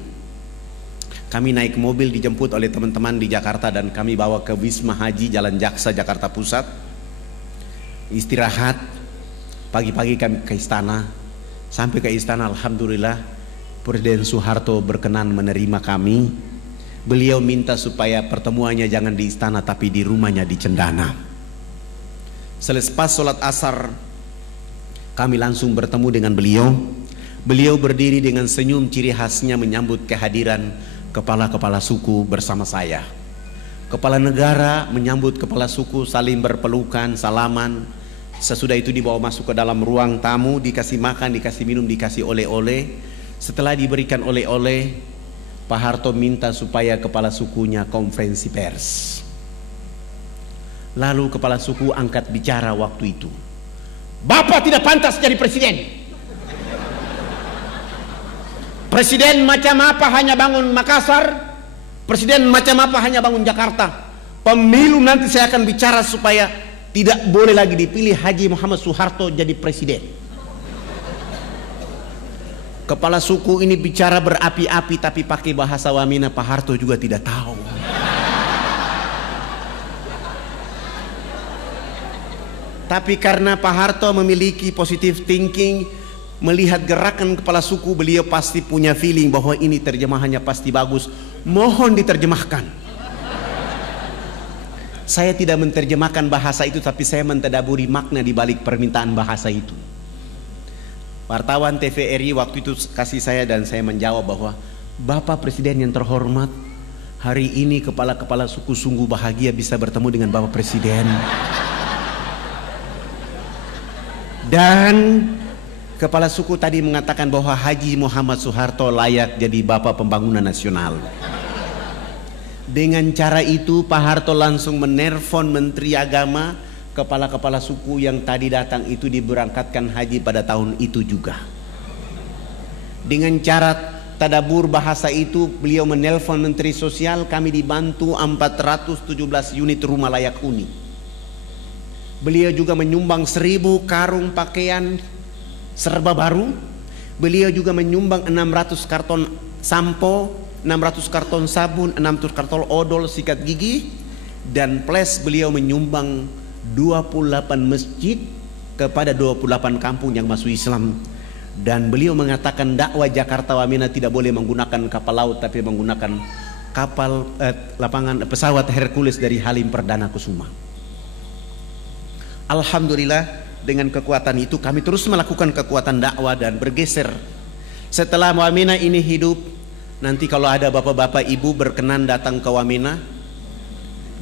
kami naik mobil dijemput oleh teman-teman di Jakarta dan kami bawa ke Wisma Haji Jalan Jaksa, Jakarta Pusat. Istirahat, pagi-pagi kami ke istana. Sampai ke istana, alhamdulillah Presiden Soeharto berkenan menerima kami. Beliau minta supaya pertemuannya jangan di istana tapi di rumahnya di Cendana. Selepas sholat asar kami langsung bertemu dengan beliau. Beliau berdiri dengan senyum ciri khasnya menyambut kehadiran kepala-kepala suku bersama saya. Kepala negara menyambut kepala suku, saling berpelukan, salaman. Sesudah itu dibawa masuk ke dalam ruang tamu, dikasih makan, dikasih minum, dikasih oleh-oleh. Setelah diberikan oleh-oleh, Pak Harto minta supaya kepala sukunya konferensi pers. Lalu kepala suku angkat bicara waktu itu. Bapak tidak pantas jadi presiden. Presiden macam apa hanya bangun Makassar, presiden macam apa hanya bangun Jakarta. Pemilu nanti saya akan bicara supaya tidak boleh lagi dipilih Haji Muhammad Soeharto jadi presiden. Kepala suku ini bicara berapi-api tapi pakai bahasa Wamena, Pak Harto juga tidak tahu. Tapi karena Pak Harto memiliki positive thinking, melihat gerakan kepala suku, beliau pasti punya feeling bahwa ini terjemahannya pasti bagus. Mohon diterjemahkan. Saya tidak menterjemahkan bahasa itu, tapi saya mentadaburi makna di balik permintaan bahasa itu. Wartawan TVRI waktu itu kasih saya dan saya menjawab bahwa Bapak Presiden yang terhormat, hari ini kepala-kepala suku sungguh bahagia bisa bertemu dengan Bapak Presiden. Dan kepala suku tadi mengatakan bahwa Haji Muhammad Soeharto layak jadi Bapak Pembangunan Nasional. Dengan cara itu Pak Harto langsung menelpon Menteri Agama, kepala-kepala suku yang tadi datang itu diberangkatkan haji pada tahun itu juga. Dengan cara tadabur bahasa itu beliau menelpon Menteri Sosial, kami dibantu 417 unit rumah layak huni. Beliau juga menyumbang 1000 karung pakaian serba baru. Beliau juga menyumbang 600 karton sampo, 600 karton sabun, 600 karton odol sikat gigi. Dan plus beliau menyumbang 28 masjid kepada 28 kampung yang masuk Islam. Dan beliau mengatakan dakwah Jakarta Wamena tidak boleh menggunakan kapal laut tapi menggunakan pesawat Hercules dari Halim Perdana Kusuma. Alhamdulillah, dengan kekuatan itu kami terus melakukan kekuatan dakwah dan bergeser. Setelah Wamena ini hidup, nanti kalau ada bapak-bapak ibu berkenan datang ke Wamena,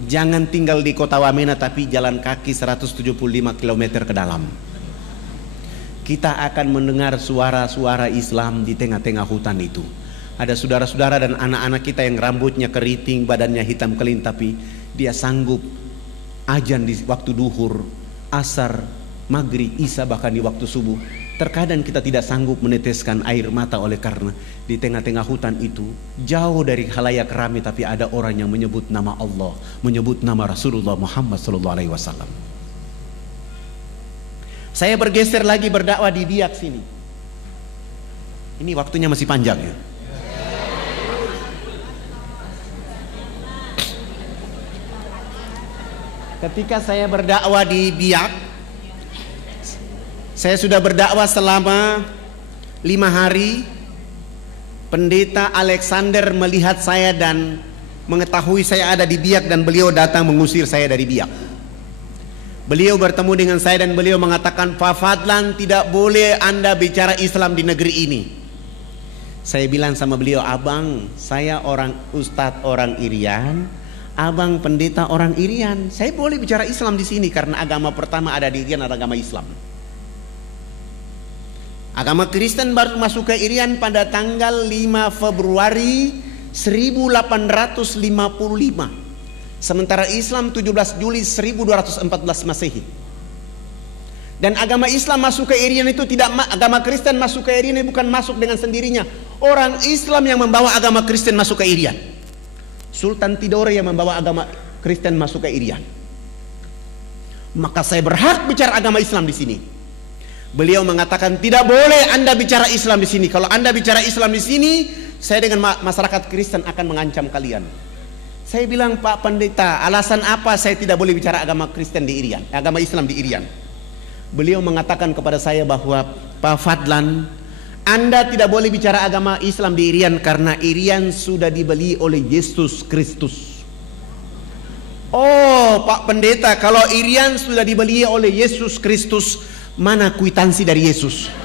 jangan tinggal di kota Wamena tapi jalan kaki 175 km ke dalam. Kita akan mendengar suara-suara Islam di tengah-tengah hutan itu. Ada saudara-saudara dan anak-anak kita yang rambutnya keriting, badannya hitam kelin, tapi dia sanggup azan di waktu duhur, asar, maghrib, isya, bahkan di waktu subuh. Terkadang kita tidak sanggup meneteskan air mata oleh karena di tengah-tengah hutan itu, jauh dari khalayak ramai, tapi ada orang yang menyebut nama Allah, menyebut nama Rasulullah Muhammad SAW. Saya bergeser lagi berdakwah di Biak sini. Ini waktunya masih panjang ya. Ketika saya berdakwah di Biak, saya sudah berdakwah selama 5 hari. Pendeta Alexander melihat saya dan mengetahui saya ada di Biak, dan beliau datang mengusir saya dari Biak. Beliau bertemu dengan saya dan beliau mengatakan, Pak Fadlan, tidak boleh Anda bicara Islam di negeri ini. Saya bilang sama beliau, abang, saya orang ustadz orang Irian, abang pendeta orang Irian, saya boleh bicara Islam di sini karena agama pertama ada di Irian adalah agama Islam. Agama Kristen baru masuk ke Irian pada tanggal 5 Februari 1855. Sementara Islam 17 Juli 1214 Masehi. Dan agama Islam masuk ke Irian itu tidak, agama Kristen masuk ke Irian bukan masuk dengan sendirinya. Orang Islam yang membawa agama Kristen masuk ke Irian. Sultan Tidore yang membawa agama Kristen masuk ke Irian. Maka saya berhak bicara agama Islam di sini. Beliau mengatakan tidak boleh Anda bicara Islam di sini. Kalau Anda bicara Islam di sini, saya dengan masyarakat Kristen akan mengancam kalian. Saya bilang, Pak Pendeta, alasan apa saya tidak boleh bicara agama Kristen di Irian, agama Islam di Irian? Beliau mengatakan kepada saya bahwa, Pak Fadlan, Anda tidak boleh bicara agama Islam di Irian karena Irian sudah dibeli oleh Yesus Kristus. Oh, Pak Pendeta, kalau Irian sudah dibeli oleh Yesus Kristus, mana kwitansi dari Yesus?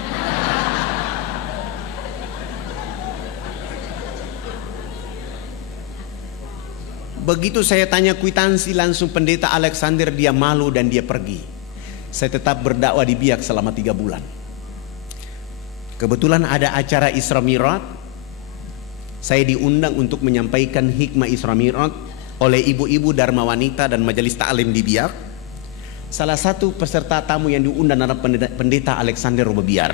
Begitu saya tanya kwitansi, langsung Pendeta Alexander dia malu dan dia pergi. Saya tetap berdakwah di Biak selama 3 bulan. Kebetulan ada acara Isra Mi'raj. Saya diundang untuk menyampaikan hikmah Isra Mi'raj oleh ibu-ibu Dharma Wanita dan Majelis Ta'lim di Biak. Salah satu peserta tamu yang diundang adalah Pendeta Alexander Robobiar.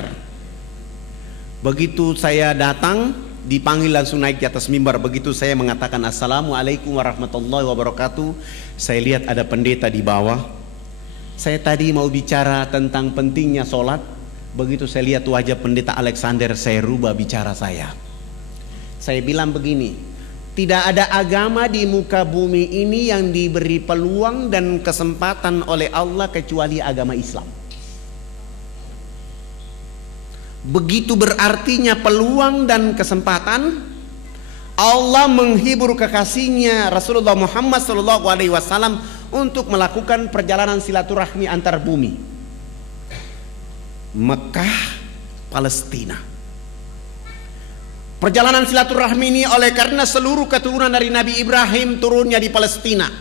Begitu saya datang, dipanggil langsung naik di atas mimbar. Begitu saya mengatakan Assalamualaikum warahmatullahi wabarakatuh, saya lihat ada pendeta di bawah. Saya tadi mau bicara tentang pentingnya sholat. Begitu saya lihat wajah Pendeta Alexander, saya rubah bicara saya. Saya bilang begini, tidak ada agama di muka bumi ini yang diberi peluang dan kesempatan oleh Allah kecuali agama Islam. Begitu berartinya peluang dan kesempatan. Allah menghibur kekasihnya Rasulullah Muhammad SAW untuk melakukan perjalanan silaturahmi antar bumi, Mekah, Palestina. Perjalanan silaturahmi ini oleh karena seluruh keturunan dari Nabi Ibrahim turunnya di Palestina.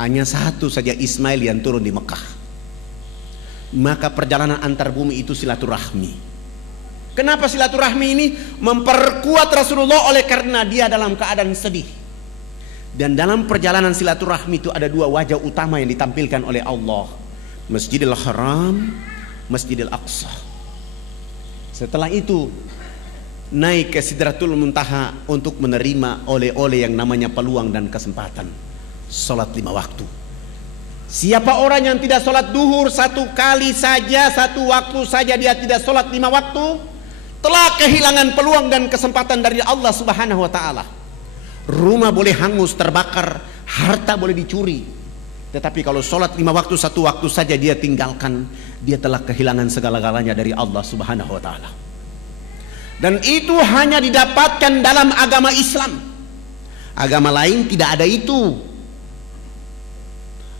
Hanya satu saja Ismail yang turun di Mekah. Maka perjalanan antar bumi itu silaturahmi. Kenapa silaturahmi ini memperkuat Rasulullah? Oleh karena dia dalam keadaan sedih. Dan dalam perjalanan silaturahmi itu ada 2 wajah utama yang ditampilkan oleh Allah, Masjidil Haram, Masjidil Aqsa. Setelah itu naik ke Sidratul Muntaha untuk menerima oleh-oleh yang namanya peluang dan kesempatan. Salat 5 waktu. Siapa orang yang tidak salat duhur 1 kali saja, 1 waktu saja dia tidak salat 5 waktu, telah kehilangan peluang dan kesempatan dari Allah Subhanahu wa ta'ala. Rumah boleh hangus, terbakar, harta boleh dicuri, tetapi kalau salat 5 waktu 1 waktu saja dia tinggalkan, dia telah kehilangan segala-galanya dari Allah Subhanahu wa ta'ala. Dan itu hanya didapatkan dalam agama Islam. Agama lain tidak ada itu.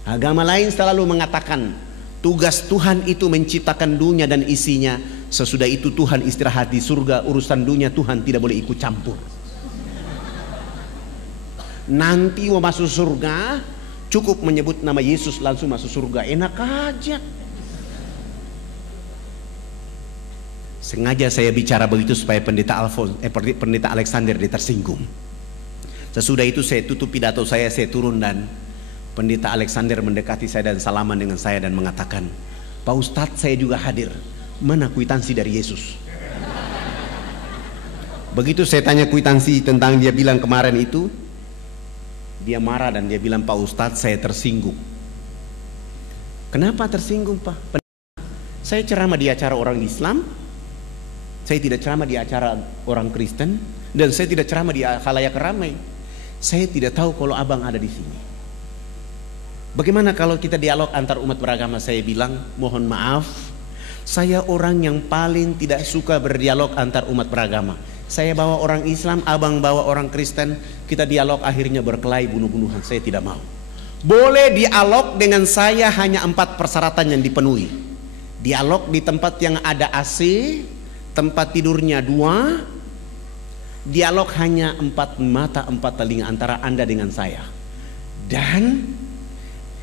Agama lain selalu mengatakan tugas Tuhan itu menciptakan dunia dan isinya. Sesudah itu Tuhan istirahat di surga. Urusan dunia Tuhan tidak boleh ikut campur. Nanti mau masuk surga cukup menyebut nama Yesus langsung masuk surga. Enak aja. Sengaja saya bicara begitu supaya pendeta Alexander dia tersinggung. Sesudah itu saya tutup pidato saya turun dan pendeta Alexander mendekati saya dan salaman dengan saya dan mengatakan, Pak Ustadz saya juga hadir. Mana kwitansi dari Yesus? Begitu saya tanya kwitansi tentang dia bilang kemarin itu, dia marah dan dia bilang, Pak Ustadz saya tersinggung. Kenapa tersinggung Pak? Saya ceramah di acara orang Islam, saya tidak ceramah di acara orang Kristen, dan saya tidak ceramah di khalayak ramai. Saya tidak tahu kalau abang ada di sini. Bagaimana kalau kita dialog antar umat beragama? Saya bilang, mohon maaf, saya orang yang paling tidak suka berdialog antar umat beragama. Saya bawa orang Islam, abang bawa orang Kristen, kita dialog akhirnya berkelahi bunuh-bunuhan. Saya tidak mau. Boleh dialog dengan saya hanya 4 persyaratan yang dipenuhi. Dialog di tempat yang ada AC, tempat tidurnya 2, dialog hanya 4 mata 4 telinga antara Anda dengan saya. Dan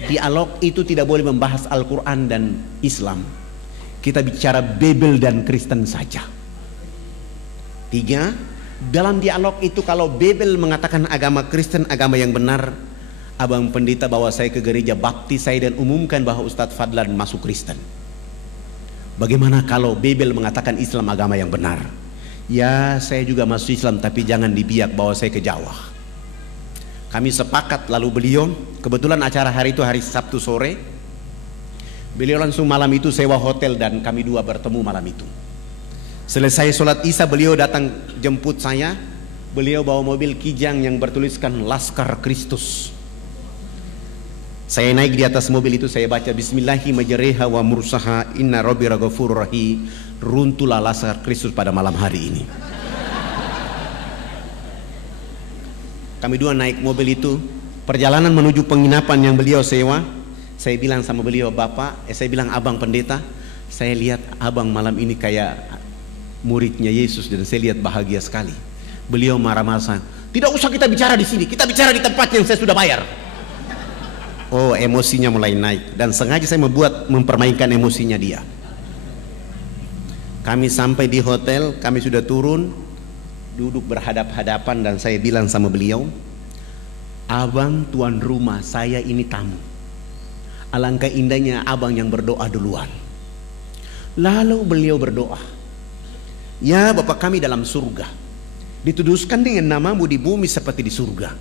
dialog itu tidak boleh membahas Al-Quran dan Islam. Kita bicara Bible dan Kristen saja. 3, dalam dialog itu kalau Bible mengatakan agama Kristen agama yang benar, abang pendeta bawa saya ke gereja baptis saya dan umumkan bahwa Ustadz Fadlan masuk Kristen. Bagaimana kalau Bible mengatakan Islam agama yang benar? Ya saya juga masuk Islam, tapi jangan dibiak bawa saya ke Jawa. Kami sepakat, lalu beliau kebetulan acara hari itu hari Sabtu sore. Beliau langsung malam itu sewa hotel dan kami 2 bertemu malam itu. Selesai sholat Isya beliau datang jemput saya. Beliau bawa mobil Kijang yang bertuliskan Laskar Kristus. Saya naik di atas mobil itu, saya baca Bismillahi majreha wa mursaha inna rabbi ghafurur rahim. Runtuhlah Laskar Kristus pada malam hari ini. Kami 2 naik mobil itu, perjalanan menuju penginapan yang beliau sewa. Saya bilang sama beliau, Bapak, saya bilang abang pendeta, saya lihat abang malam ini kayak muridnya Yesus dan saya lihat bahagia sekali. Beliau marah-marah, tidak usah kita bicara di sini, kita bicara di tempat yang saya sudah bayar. Oh, emosinya mulai naik dan sengaja saya mempermainkan emosinya dia. Kami sampai di hotel, kami sudah turun, duduk berhadap-hadapan dan saya bilang sama beliau, abang tuan rumah, saya ini tamu. Alangkah indahnya abang yang berdoa duluan. Lalu beliau berdoa, ya Bapak kami dalam surga, dituduskan dengan namamu di bumi seperti di surga.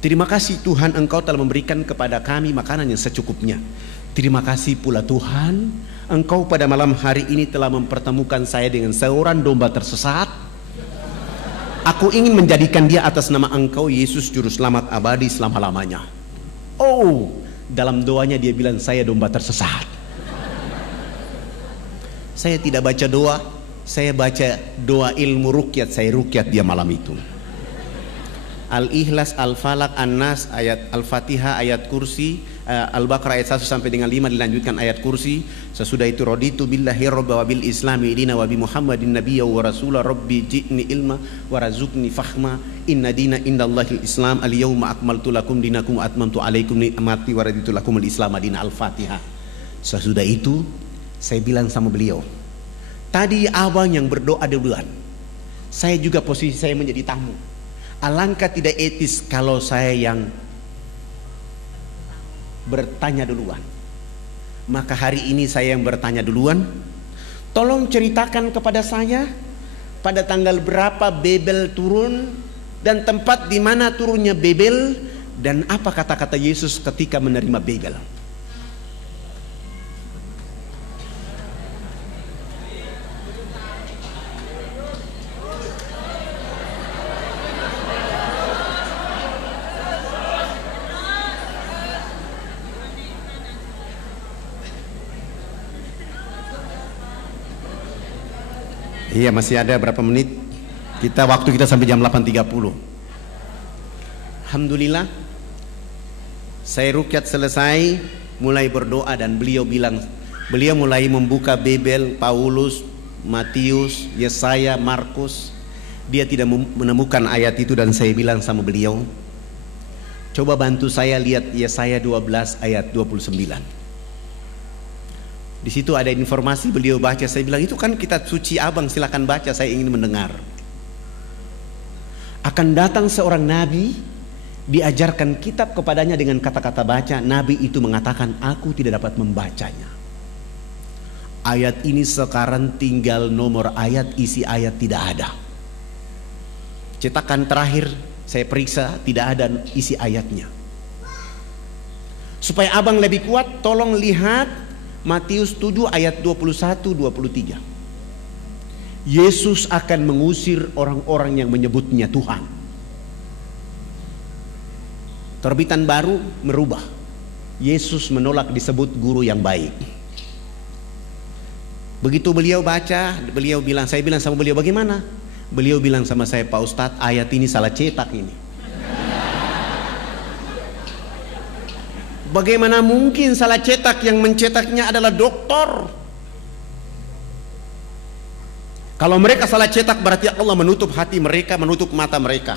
Terima kasih Tuhan Engkau telah memberikan kepada kami makanan yang secukupnya. Terima kasih pula Tuhan, Engkau pada malam hari ini telah mempertemukan saya dengan seorang domba tersesat. Aku ingin menjadikan dia atas nama Engkau Yesus Juru Selamat abadi selama-lamanya. Oh, dalam doanya dia bilang saya domba tersesat. Saya tidak baca doa, saya baca doa ilmu rukyat, saya rukyat dia malam itu. Al-Ikhlas, Al-Falaq, An-Nas, ayat Al-Fatihah, ayat kursi, Al-Baqarah ayat 1 sampai dengan 5 dilanjutkan ayat kursi. Sesudah itu raditu billahi rabba wa bil islami dina wa bi Muhammadin nabiyya wa rasula rabbi ji'ni ilma wa razukni fahma inna dina indallahil islam al-yawma akmaltu lakum dinakum wa atmamtu alaikum ni'mati wa raditu lakum al-islam dina. Al-Fatihah. Sesudah itu saya bilang sama beliau, tadi abang yang berdoa duluan, saya juga posisi saya menjadi tamu. Alangkah tidak etis kalau saya yang bertanya duluan. Maka hari ini saya yang bertanya duluan. Tolong ceritakan kepada saya pada tanggal berapa Babel turun dan tempat di mana turunnya Babel dan apa kata-kata Yesus ketika menerima Babel. Iya, masih ada berapa menit? Waktu kita sampai jam 8.30. Alhamdulillah, saya rukyat selesai, mulai berdoa, dan beliau mulai membuka Babel, Paulus, Matius, Yesaya, Markus. Dia tidak menemukan ayat itu, dan saya bilang sama beliau, coba bantu saya lihat Yesaya 12 ayat 29. Di situ ada informasi, beliau baca, saya bilang itu kan kitab suci abang, silakan baca, saya ingin mendengar. Akan datang seorang nabi, diajarkan kitab kepadanya dengan kata-kata baca. Nabi itu mengatakan, aku tidak dapat membacanya. Ayat ini sekarang tinggal nomor ayat, isi ayat tidak ada. Cetakan terakhir saya periksa, tidak ada isi ayatnya. Supaya abang lebih kuat, tolong lihat Matius 7 ayat 21-23. Yesus akan mengusir orang-orang yang menyebutnya Tuhan. Terbitan baru merubah. Yesus menolak disebut guru yang baik. Begitu beliau baca, saya bilang sama beliau, bagaimana? Beliau bilang sama saya, Pak Ustadz, ayat ini salah cetak ini. Bagaimana mungkin salah cetak? Yang mencetaknya adalah doktor. Kalau mereka salah cetak, berarti Allah menutup hati mereka, menutup mata mereka.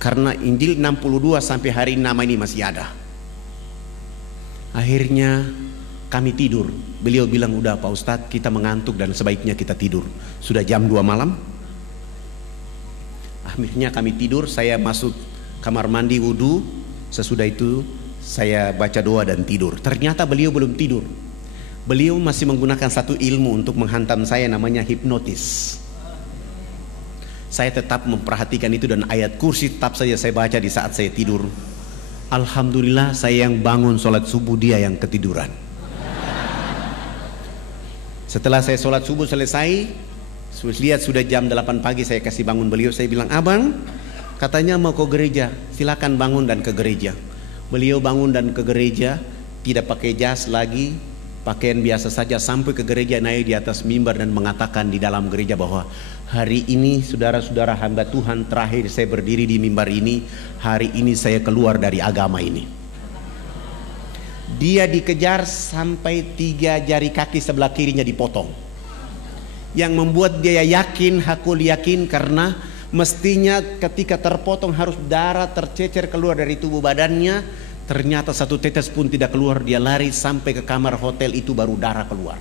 Karena Injil 62 sampai hari ini nama ini masih ada. Akhirnya kami tidur. Beliau bilang, udah Pak Ustadz, kita mengantuk dan sebaiknya kita tidur. Sudah jam 2 malam. Akhirnya kami tidur. Saya masuk kamar mandi wudu. Sesudah itu saya baca doa dan tidur. Ternyata beliau belum tidur. Beliau masih menggunakan satu ilmu untuk menghantam saya, namanya hipnotis. Saya tetap memperhatikan itu, dan ayat kursi tetap saja saya baca di saat saya tidur. Alhamdulillah, saya yang bangun sholat subuh, dia yang ketiduran. Setelah saya sholat subuh selesai, lihat sudah jam 8 pagi, saya kasih bangun beliau. Saya bilang, abang katanya mau ke gereja, silakan bangun dan ke gereja. Beliau bangun dan ke gereja, tidak pakai jas lagi, pakaian biasa saja, sampai ke gereja, naik di atas mimbar dan mengatakan di dalam gereja bahwa hari ini saudara-saudara hamba Tuhan, terakhir saya berdiri di mimbar ini, hari ini saya keluar dari agama ini. Dia dikejar sampai 3 jari kaki sebelah kirinya dipotong. Yang membuat dia yakin, hakul yakin, karena mestinya ketika terpotong harus darah tercecer keluar dari tubuh badannya. Ternyata satu tetes pun tidak keluar. Dia lari sampai ke kamar hotel itu, baru darah keluar.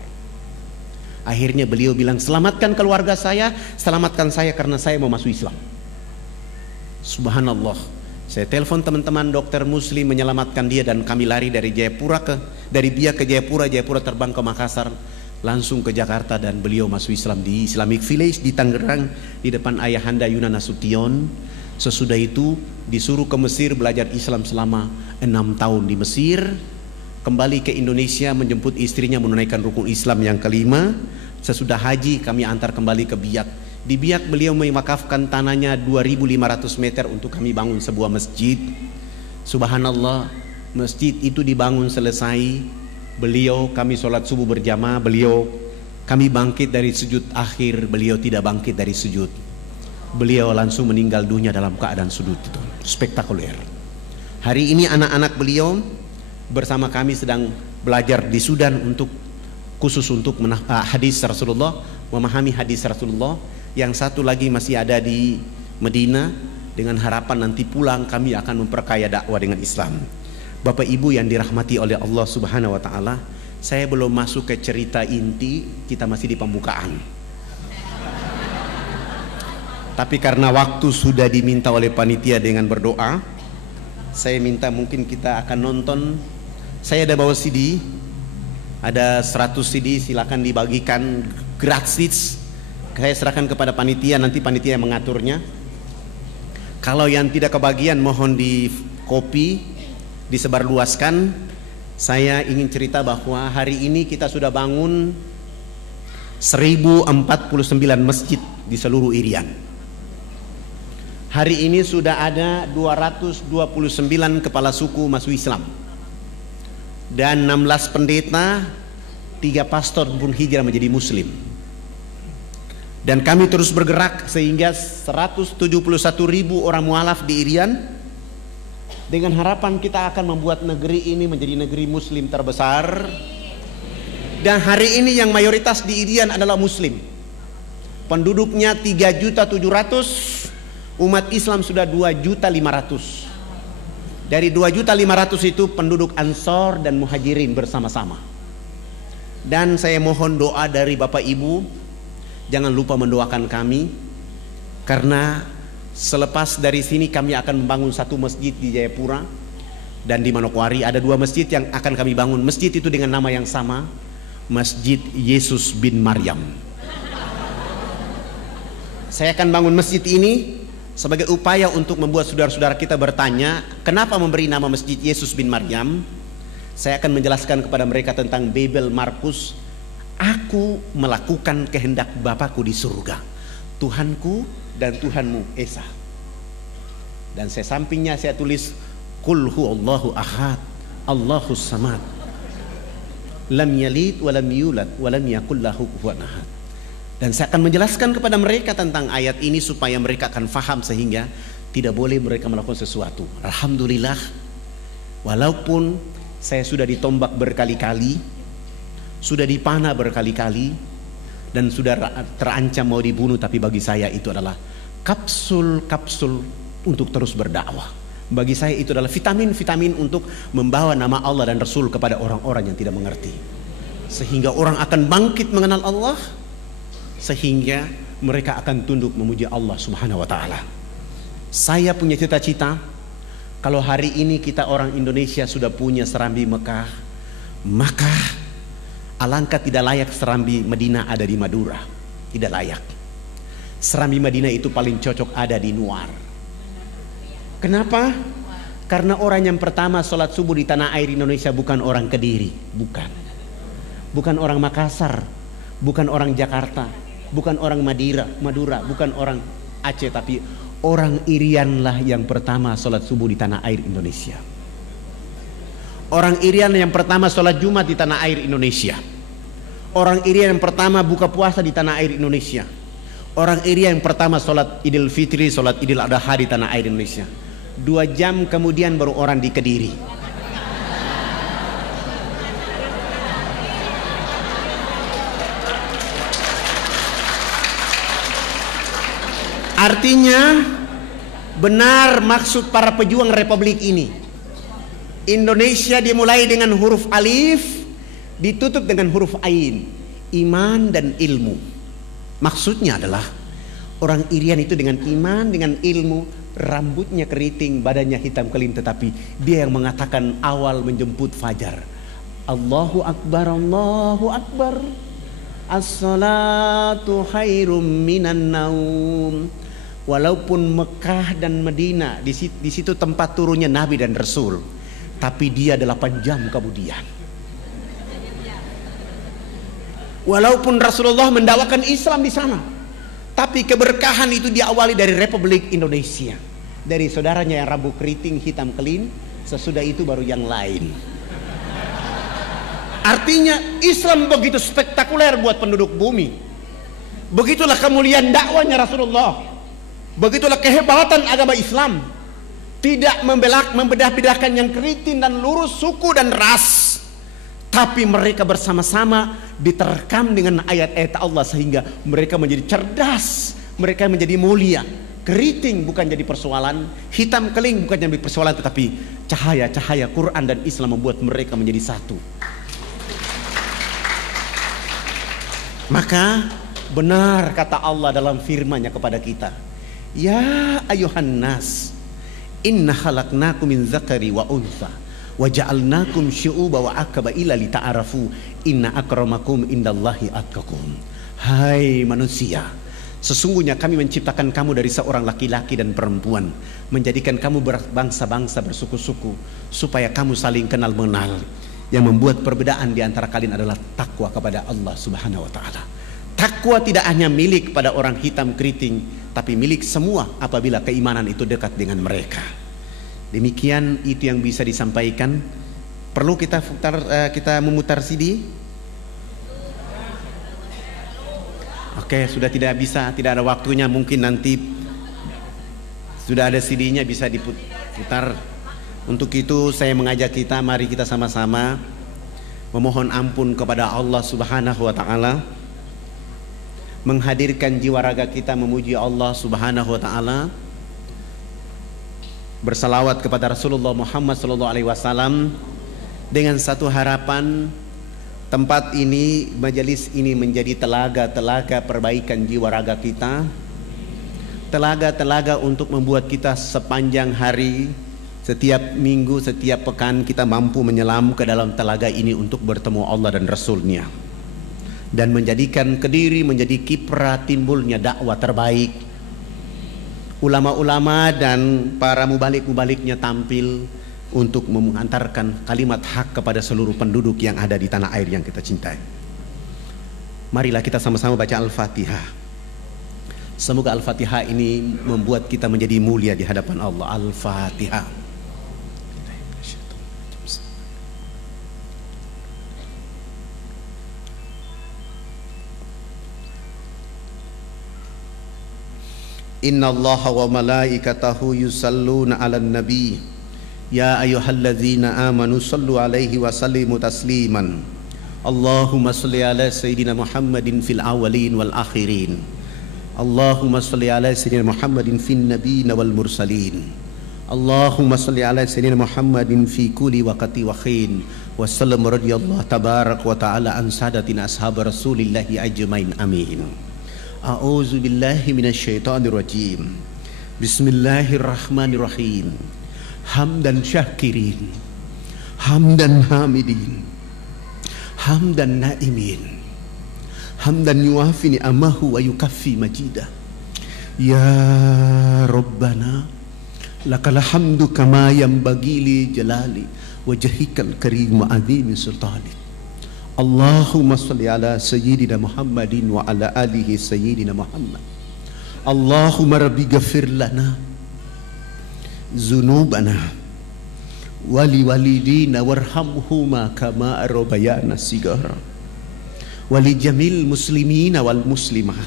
Akhirnya beliau bilang, selamatkan keluarga saya, selamatkan saya karena saya mau masuk Islam. Subhanallah. Saya telepon teman-teman dokter muslim menyelamatkan dia, dan kami lari dari Biak ke Jayapura, Jayapura terbang ke Makassar, langsung ke Jakarta, dan beliau masuk Islam di Islamic Village di Tangerang di depan ayahanda Yunan Nasution. Sesudah itu disuruh ke Mesir belajar Islam selama 6 tahun di Mesir. Kembali ke Indonesia menjemput istrinya menunaikan rukun Islam yang kelima. Sesudah haji kami antar kembali ke Biak. Di Biak beliau mewakafkan tanahnya 2.500 meter untuk kami bangun sebuah masjid. Subhanallah, masjid itu dibangun selesai. Kami sholat subuh berjamaah. Kami bangkit dari sujud akhir. Beliau tidak bangkit dari sujud. Beliau langsung meninggal dunia dalam keadaan sujud itu. Spektakuler. Hari ini anak-anak beliau bersama kami sedang belajar di Sudan khusus untuk hadis Rasulullah, memahami hadis Rasulullah. Yang satu lagi masih ada di Medina, dengan harapan nanti pulang kami akan memperkaya dakwah dengan Islam. Bapak Ibu yang dirahmati oleh Allah Subhanahu wa taala, saya belum masuk ke cerita inti, kita masih di pembukaan. Tapi karena waktu sudah diminta oleh panitia dengan berdoa, saya minta mungkin kita akan nonton. Saya ada bawa CD, ada 100 CD, silakan dibagikan gratis. Saya serahkan kepada panitia, nanti panitia yang mengaturnya. Kalau yang tidak kebagian mohon di copy, disebarluaskan. Saya ingin cerita bahwa hari ini kita sudah bangun 1049 masjid di seluruh Irian. Hari ini sudah ada 229 kepala suku masuk Islam, dan 16 pendeta, 3 pastor pun hijrah menjadi muslim. Dan kami terus bergerak sehingga 171.000 orang mualaf di Irian, dengan harapan kita akan membuat negeri ini menjadi negeri muslim terbesar. Dan hari ini yang mayoritas di Irian adalah muslim. Penduduknya 3.700.000, umat Islam sudah 2.500.000. Dari 2.500.000 itu penduduk Ansor dan Muhajirin bersama-sama. Dan saya mohon doa dari Bapak Ibu, jangan lupa mendoakan kami, karena selepas dari sini kami akan membangun satu masjid di Jayapura dan di Manokwari. Ada 2 masjid yang akan kami bangun. Masjid itu dengan nama yang sama, Masjid Yesus bin Maryam. Saya akan bangun masjid ini sebagai upaya untuk membuat saudara-saudara kita bertanya, kenapa memberi nama Masjid Yesus bin Maryam? Saya akan menjelaskan kepada mereka tentang Babel Markus. Aku melakukan kehendak Bapakku di surga, Tuhanku dan Tuhanmu Esa. Dan saya sampingnya saya tulis Qul huwallahu ahad, Allahus samad, lam yalid wa lam yulad wa lam yakul lahu kufuwan ahad. Dan saya akan menjelaskan kepada mereka tentang ayat ini supaya mereka akan faham, sehingga tidak boleh mereka melakukan sesuatu. Alhamdulillah, walaupun saya sudah ditombak berkali-kali, sudah dipanah berkali-kali, dan sudah terancam mau dibunuh, tapi bagi saya itu adalah kapsul-kapsul untuk terus berdakwah. Bagi saya itu adalah vitamin-vitamin untuk membawa nama Allah dan Rasul kepada orang-orang yang tidak mengerti, sehingga orang akan bangkit mengenal Allah, sehingga mereka akan tunduk memuji Allah Subhanahu wa taala. Saya punya cita-cita, kalau hari ini kita orang Indonesia sudah punya serambi Mekah, maka alangkah tidak layak serambi Madinah ada di Madura. Tidak layak. Serambi Madinah itu paling cocok ada di Nuar. Kenapa? Karena orang yang pertama sholat subuh di tanah air Indonesia bukan orang Kediri, bukan orang Makassar, bukan orang Jakarta, bukan orang Madura, bukan orang Aceh, tapi orang Irian lah yang pertama sholat subuh di tanah air Indonesia. Orang Irian yang pertama sholat Jumat di tanah air Indonesia. Orang Irian yang pertama buka puasa di tanah air Indonesia. Orang Irian yang pertama sholat Idul Fitri, sholat Idul Adha di tanah air Indonesia. 2 jam kemudian baru orang di Kediri. Artinya benar maksud para pejuang republik ini. Indonesia dimulai dengan huruf alif, ditutup dengan huruf ain, iman dan ilmu. Maksudnya adalah orang Irian itu dengan iman, dengan ilmu, rambutnya keriting, badannya hitam kelim, tetapi dia yang mengatakan awal menjemput fajar. Allahu Akbar, Allahu Akbar, as-salatu khairum minan naum. Walaupun Mekah dan Madinah di situ tempat turunnya Nabi dan Rasul, tapi dia 8 jam kemudian. Walaupun Rasulullah mendakwakan Islam di sana, tapi keberkahan itu diawali dari Republik Indonesia, dari saudaranya yang rambut keriting hitam kelim. Sesudah itu baru yang lain. Artinya Islam begitu spektakuler buat penduduk bumi. Begitulah kemuliaan dakwanya Rasulullah. Begitulah kehebatan agama Islam. Tidak membedah-bedahkan yang keriting dan lurus, suku dan ras, tapi mereka bersama-sama diterkam dengan ayat-ayat Allah, sehingga mereka menjadi cerdas, mereka menjadi mulia. Keriting bukan jadi persoalan, hitam keling bukan jadi persoalan, tetapi cahaya-cahaya Quran dan Islam membuat mereka menjadi satu. Maka benar kata Allah dalam firman-Nya kepada kita, ya ayuhan nas, inna khalaqnakum min dzakari wa untha wa ja'alnakum syu'uba wa aqbaila lita'arafu inna akramakum indallahi atqakum. Hai manusia, sesungguhnya kami menciptakan kamu dari seorang laki-laki dan perempuan, menjadikan kamu berbangsa-bangsa, bersuku-suku, supaya kamu saling kenal mengenal. Yang membuat perbedaan di antara kalian adalah takwa kepada Allah Subhanahu wa taala. Takwa tidak hanya milik pada orang hitam keriting, tapi milik semua apabila keimanan itu dekat dengan mereka. Demikian itu yang bisa disampaikan. Perlu kita memutar CD? Oke, sudah tidak bisa, tidak ada waktunya, mungkin nanti sudah ada CD-nya bisa diputar. Untuk itu saya mengajak kita, mari kita sama-sama memohon ampun kepada Allah Subhanahu wa taala, menghadirkan jiwa raga kita memuji Allah Subhanahu wa taala, bersalawat kepada Rasulullah Muhammad sallallahu alaihi wasallam dengan satu harapan, tempat ini, majelis ini menjadi telaga-telaga perbaikan jiwa raga kita, telaga-telaga untuk membuat kita sepanjang hari, setiap minggu, setiap pekan kita mampu menyelam ke dalam telaga ini untuk bertemu Allah dan Rasulnya, dan menjadikan Kediri menjadi kiprah timbulnya dakwah terbaik. Ulama-ulama dan para mubalik-mubaliknya tampil untuk mengantarkan kalimat hak kepada seluruh penduduk yang ada di tanah air yang kita cintai. Marilah kita sama-sama baca Al-Fatihah. Semoga Al-Fatihah ini membuat kita menjadi mulia di hadapan Allah. Al-Fatihah. Inna Allah wa malaikatahu yusalluna ala nabi. Ya ayyuhalladzina amanu sallu alaihi wa sallimu tasliman. Allahumma salli ala Sayyidina Muhammadin fil awwalin wal akhirin. Allahumma salli ala Sayyidina Muhammadin fin nabiyyin wal mursalin. Allahumma salli ala Sayyidina Muhammadin fi kulli waqti wa khin. Wa sallam radhiyallahu tabarak wa ta'ala an sadatina ashab Rasulillahi ajmain. Amin. A'udzu billahi minasyaitonir rajim. Bismillahirrahmanirrahim. Hamdan syakirin, hamdan hamidin, hamdan naimin, hamdan yuafi ni'amahu wa yukaffi majidah. Ya Rabbana lakal hamdu kama yanbaghi li jalali wajhikal karim wa azimi sultanik. Allahumma salli ala sayyidina Muhammadin wa ala alihi sayyidina Muhammad. Allahumma rabbi ghafir lana zunubana wali walidina warhamhuma kama rabbayana sigara wali jamil muslimina wal muslimat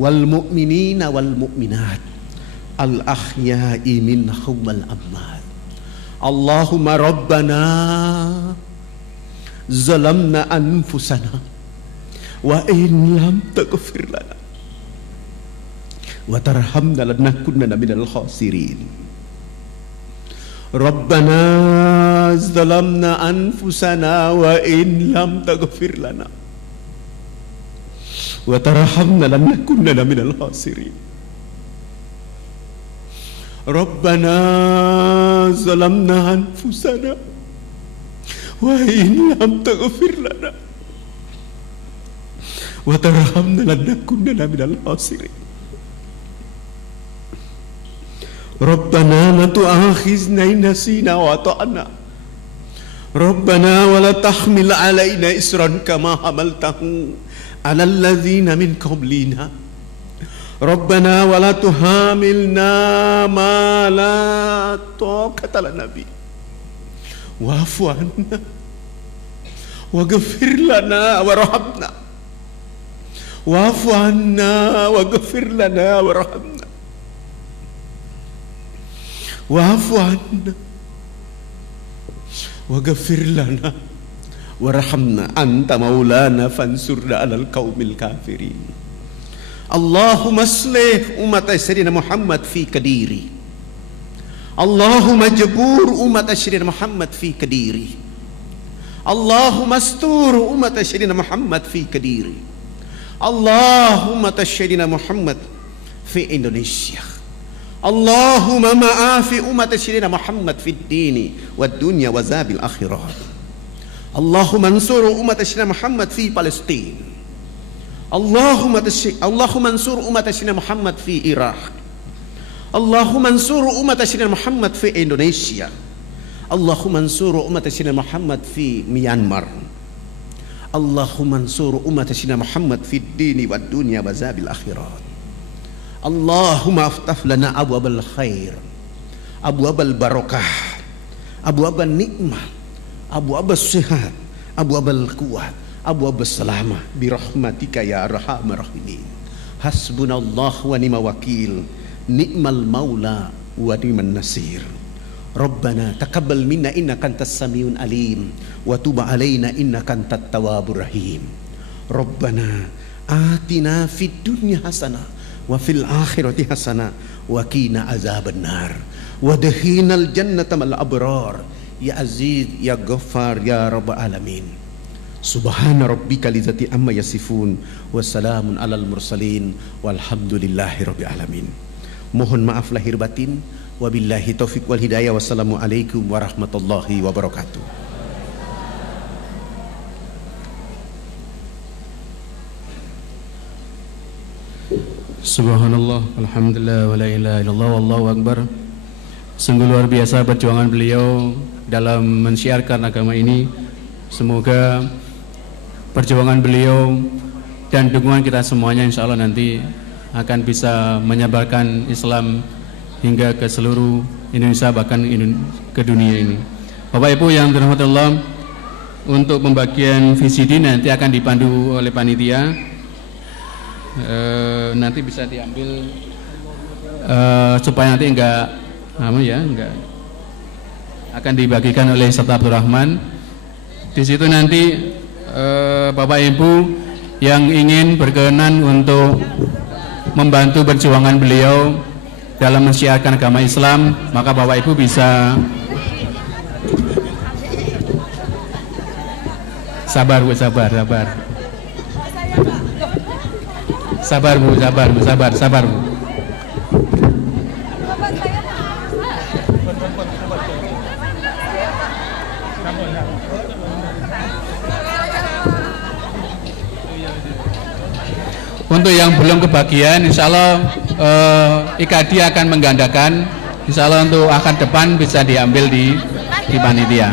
wal mu'minina wal mu'minat al ahya'i minhum wal amwat. Allahumma rabbana zalamna anfusana wa in lam taghfir lana wa tarhamna lanakunanna minal khasirin. Rabbana zalamna anfusana wa in lam taghfir lana wa tarhamna lanakunanna minal khasirin. Rabbana zalamna anfusana wa in lam taghfir lana wa tarhamna lanakunanna minal khasirin. Rabbana la tu'akhizna in nasina wa ata'na. Rabbana wa la tahmil alaina isran kama hamaltahu ala alladzina min qablina. Rabbana wa la tuhamilna ma la taqata lana bi. Wa'fu 'anna waghfir lana warhamna. Wa'fu 'anna waghfir lana warhamna. Wa'fu 'anna waghfir lana warhamna anta maulana fansurna 'alal qaumil kafirin. Allahumma aslih umat Sayyidina Muhammad fi Kediri. Allahumma jabur umat Sayyidina Muhammad fi Kediri. Allahumma astur umat Sayyidina Muhammad fi Kediri. Allahumma Sayyidina Muhammad fi Indonesia. Allahumma ma'afi umat Sayyidina Muhammad fid dini wad dunya wa zabil akhirat. Allahumma ansur umat Sayyidina Muhammad fi Palestin. Allahumma ansur umat Sayyidina Muhammad fi Iraq. Allahumma ansur umat Sayyidina Muhammad fi Indonesia. Allahumma ansur umat Sayyidina Muhammad fi Myanmar. Allahumma ansur umat Sayyidina Muhammad fid dini wad dunya wa zabil akhirat. Allahumma aftah lana abwabal khair, abwabal barakah, abwabal nikmah, abwabal sehat, abwabal kuat, abwaab salamah birahmatika ya arhamar rahimin. Hasbunallah wa ni'mal wakil, ni'mal maula wa ni'man nasir. Rabbana taqabbal minna innaka antas samiun alim wa tub alaina innaka antat tawwabur rahim. Rabbana atina fid dunya hasanah wa fil akhirati hasanah wa qina azabannar wa adkhilnal jannata mal abrar ya aziz ya ghaffar ya rabbal alamin. Subhana rabbika lidzati amma yasifun wassalamun alal mursalin walhamdulillahi rabbil alamin. Mohon maaf lahir batin. Wabillahi taufiq wal hidayah. Wassalamualaikum warahmatullahi wabarakatuh. Subhanallah, alhamdulillah, wa la ilaha illallah, wallahu akbar. Sungguh luar biasa perjuangan beliau dalam mensiarkan agama ini. Semoga perjuangan beliau dan dukungan kita semuanya insya Allah nanti akan bisa menyebarkan Islam hingga ke seluruh Indonesia, bahkan ke dunia ini. Bapak Ibu yang dirahmati Allah, untuk pembagian VCD nanti akan dipandu oleh panitia. Nanti bisa diambil supaya nanti enggak akan dibagikan oleh Ustaz Abdurrahman. Di situ nanti Bapak Ibu yang ingin berkenan untuk membantu perjuangan beliau dalam mensiarkan agama Islam, maka Bapak Ibu bisa sabar Bu, sabar Bu. Untuk yang belum kebagian, insya Allah IKD akan menggandakan. Insya Allah untuk akad depan bisa diambil di panitia.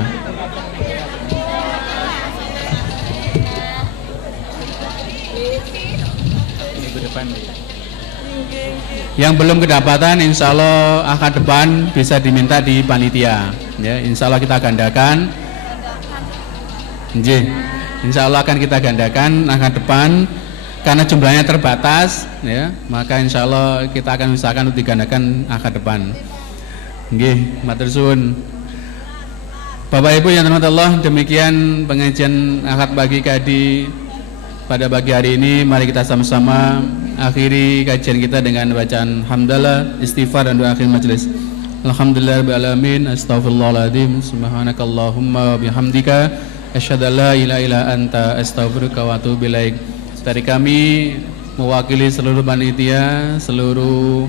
Yang belum kedapatan, insya Allah akad depan bisa diminta di panitia. Ya, insya Allah kita gandakan. Insya Allah akan kita gandakan akad depan. Karena jumlahnya terbatas, ya, maka insya Allah kita akan usahakan untuk digandakan akad depan. Nggih, matur suwun. Bapak Ibu yang dirahmati Allah, demikian pengajian akad bagi kadi pada pagi hari ini. Mari kita sama-sama akhiri kajian kita dengan bacaan hamdalah, istighfar dan doa akhir majelis. Alhamdulillahirabbil alamin, astaghfirullahaladzim, subhanakallahumma bihamdika, asyhadu an la ilaha illa anta, astaghfiruka wa atubu ilaik. Dari kami mewakili seluruh panitia, seluruh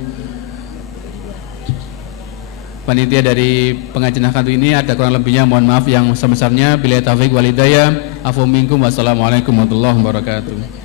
panitia dari pengajian akad ini, ada kurang lebihnya mohon maaf yang sebesarnya. Billahi taufiq wal hidayah. Afu minkum. Wassalamualaikum warahmatullahi wabarakatuh.